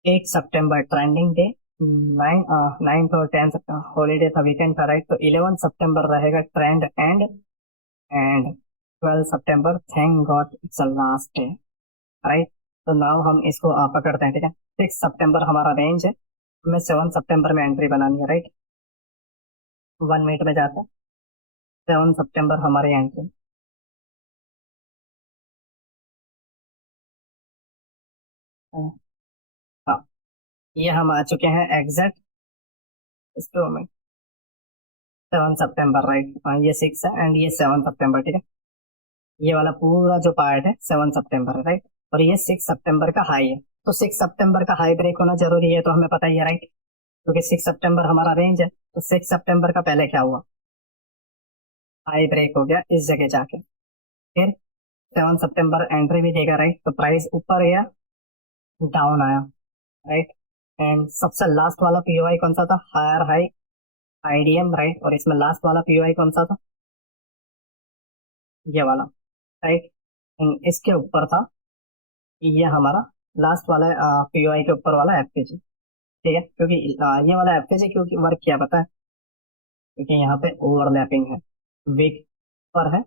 8 सितंबर ट्रेंडिंग डे, 9 9 और 10 हॉलीडे था, वीकेंड था, राइट। तो 11 सितंबर रहेगा trend and 12 September thank God it's last day, right. तो नाउ हम इसको पकड़ते हैं, ठीक है। 6 सितंबर हमारा रेंज है, हमें 7 सितंबर में एंट्री बनानी है, राइट। 1 मिनट में जाते हैं, 7 सितंबर हमारी एंट्री। हाँ, ये हम आ चुके हैं एग्जैक्ट इसके में, 7 सितंबर, राइट। ये 6 है एंड ये 7 सितंबर, ठीक है। ये वाला पूरा जो पार्ट है 7 सितंबर है, राइट। और ये 6 सितंबर का हाई है। तो 6 सितंबर का हाई ब्रेक होना जरूरी है, तो हमें पता ही है, राइट, क्योंकि 6 सितंबर हमारा रेंज है। तो 6 सितंबर का पहले क्या हुआ? हाई ब्रेक हो गया इस जगह जाके। फिर 7 सितंबर एंट्री भी देगा, राइट। तो प्राइस ऊपर गया, डाउन आया, राइट। एंड सबसे लास्ट वाला पीओआई कौन सा था? Higher high IDM, right. और इसमें लास्ट वाला पीओआई कौन सा था? ये वाला, राइट। इसके ऊपर था, ये हमारा लास्ट वाला पीओआई के ऊपर वाला एफपीजी, ठीक है। क्योंकि ये वाला एफपीजी क्योंकि वर्क किया पता है? क्योंकि यहाँ पे ओवरलैपिंग है, वीक पर है।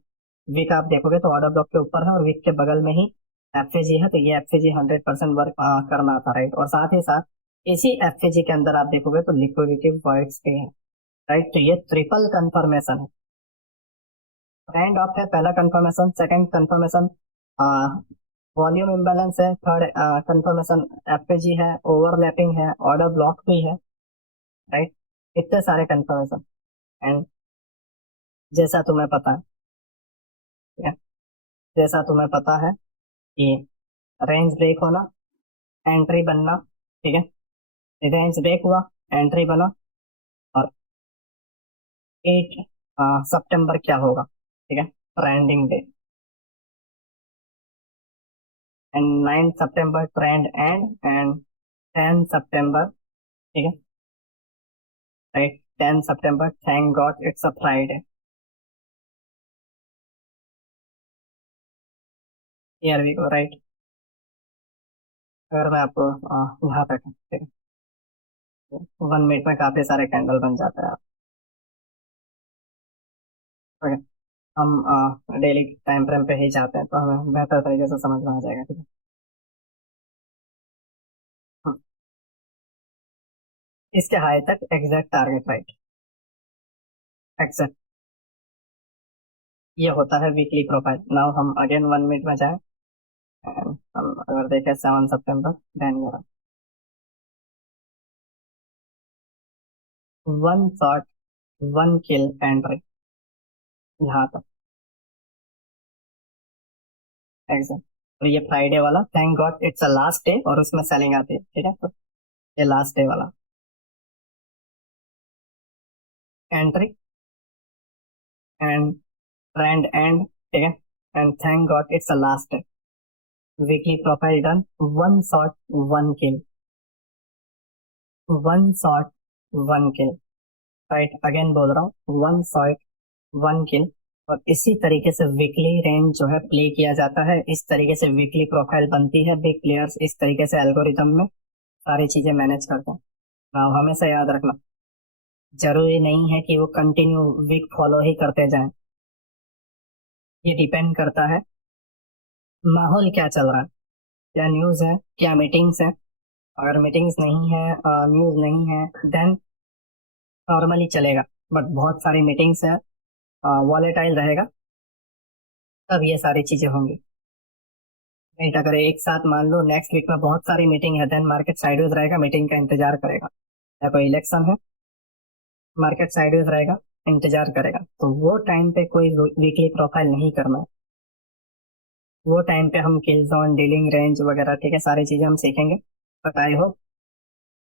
वीक आप देखोगे तो ऑर्डर ब्लॉक के ऊपर है और वीक के बगल में ही एफएजी है। तो ये एफएजी 100% वर्क करना था, राइट। और साथ ही साथ इसी एफएजी के अंदर आप देखोगे तो लिक्विडिटी वर्ड्स भी है, राइट। तो ये ट्रिपल कंफर्मेशन है। काइंड ऑफ है, पहला confirmation, second confirmation volume imbalance है, थर्ड कंफर्मेशन एफएजी है, ओवरलैपिंग है, ऑर्डर ब्लॉक भी है, राइट। इतने सारे कंफर्मेशन। एंड जैसा तुम्हें पता है, ठीक है, जैसा तुम्हें पता है कि रेंज ब्रेक होना, एंट्री बनना, ठीक है, रेंज ब्रेक हुआ, एंट्री बना। और 8 सितंबर क्या होगा? ठीक है, ट्रेंडिंग डे। एंड 9 सितंबर ट्रेंड एंड 10 सितंबर, ठीक है, राइट, 10 सितंबर thank God it's a Friday. Here we go, right. अगर मैं आपको यहाँ तक, ठीक है, 1 मिनट में काफी सारे कैंडल बन जाते हैं। ओके, हम डेली टाइम फ्रेम पे ही जाते हैं तो हमें बेहतर तरीके से समझ में आ जाएगा, ठीक है। हाँ, इसके हाई तक एग्जैक्ट टारगेट, राइट, एग्जैक्ट। ये होता है वीकली प्रोफाइल। नाउ हम अगेन 1 मिनट में जाए, हम अगर देखें 7 सितंबर, then one shot one kill entry यहाँ तक, एग्जैक्ट। और ये फ्राइडे वाला thank God it's a last day और उसमें सेलिंग आती है, ठीक है। तो ये लास्ट डे वाला एंट्री एंड ट्रेंड एंड, ठीक है, and thank God it's a last day, weekly profile done, one shot one kill, one shot one kill, right. Again बोल रहा हूँ, वन शॉट वन किल। और इसी तरीके से वीकली रेंज जो है प्ले किया जाता है, इस तरीके से वीकली प्रोफाइल बनती है, बिग प्लेयर्स इस तरीके से एल्गोरिदम में सारी चीजें मैनेज करते हैं। नाउ हमेशा याद रखना, जरूरी नहीं है कि वो कंटिन्यू वीक फॉलो ही करते जाएं। ये डिपेंड करता है माहौल क्या चल रहा है, क्या न्यूज़ है, क्या मीटिंग्स है। अगर मीटिंग्स नहीं है, न्यूज़ नहीं है, देन नॉर्मली चलेगा। बट बहुत सारी मीटिंग्स है, वॉलेटाइल रहेगा, तब ये सारी चीजें होंगी। नहीं, अगर एक साथ मान लो नेक्स्ट वीक में बहुत सारी मीटिंग है, देन मार्केट साइडवेज रहेगा, मीटिंग का इंतजार करेगा। या कोई इलेक्शन है, मार्केट साइडवेज रहेगा, इंतजार करेगा। तो वो टाइम पे कोई वीकली प्रोफाइल नहीं करना है। वो टाइम पे हम किल जोन, डीलिंग रेंज वगैरह, ठीक है, सारी चीजें हम सीखेंगे। बट आई होप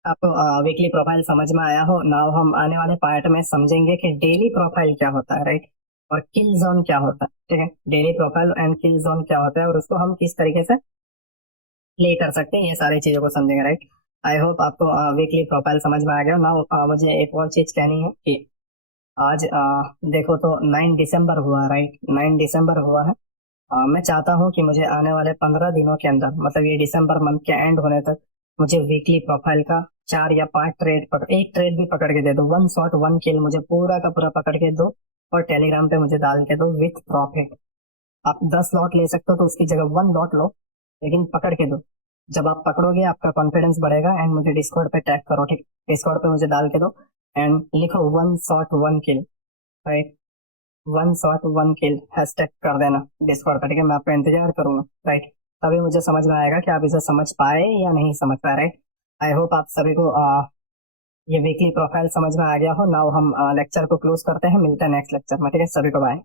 आपको वीकली प्रोफाइल समझ में आया हो। नाउ हम आने वाले पार्ट में समझेंगे कि डेली प्रोफाइल क्या होता है, राइट, और किल जोन क्या होता है। ठीक है, daily profile and kill zone क्या होता है और उसको हम किस तरीके से प्ले कर सकते हैं, ये सारी चीजों को समझेंगे, राइट। आई होप आपको वीकली प्रोफाइल समझ में आ गया। नाउ मुझे एक और चीज कहनी है कि आज देखो तो 9 दिसंबर हुआ, राइट, 9 दिसंबर हुआ है। मैं चाहता हूँ कि मुझे आने वाले 15 दिनों के अंदर, मतलब ये दिसंबर मंथ के एंड होने तक, मुझे वीकली प्रोफाइल का 4 या 5 ट्रेड एक ट्रेड भी पकड़ के दे दो, 1 शॉट 1 किल मुझे पूरा का पूरा पकड़ के दो और टेलीग्राम पे मुझे डाल के दो विथ प्रॉफिट। आप 10 लॉट ले सकते हो तो उसकी जगह 1 लॉट लो, लेकिन पकड़ के दो। जब आप पकड़ोगे आपका कॉन्फिडेंस बढ़ेगा। एंड मुझे डिस्कॉर्ड पे टैग करो, ठीक, डिस्कॉर्ड पे मुझे डाल के दो एंड लिखो 1 शॉट 1 किल, राइट, 1 शॉट 1 किल हैशटैग कर देना डिस्कॉर्ड पर, ठीक है। मैं आपका इंतजार करूंगा, राइट। तभी मुझे समझ में आएगा कि आप इसे समझ पाए या नहीं समझ पाए, राइट। आई होप आप सभी को ये वीकली प्रोफाइल समझ में आ गया हो। नाउ हम लेक्चर को क्लोज करते हैं, मिलते हैं नेक्स्ट लेक्चर में, ठीक है। सभी को बाय।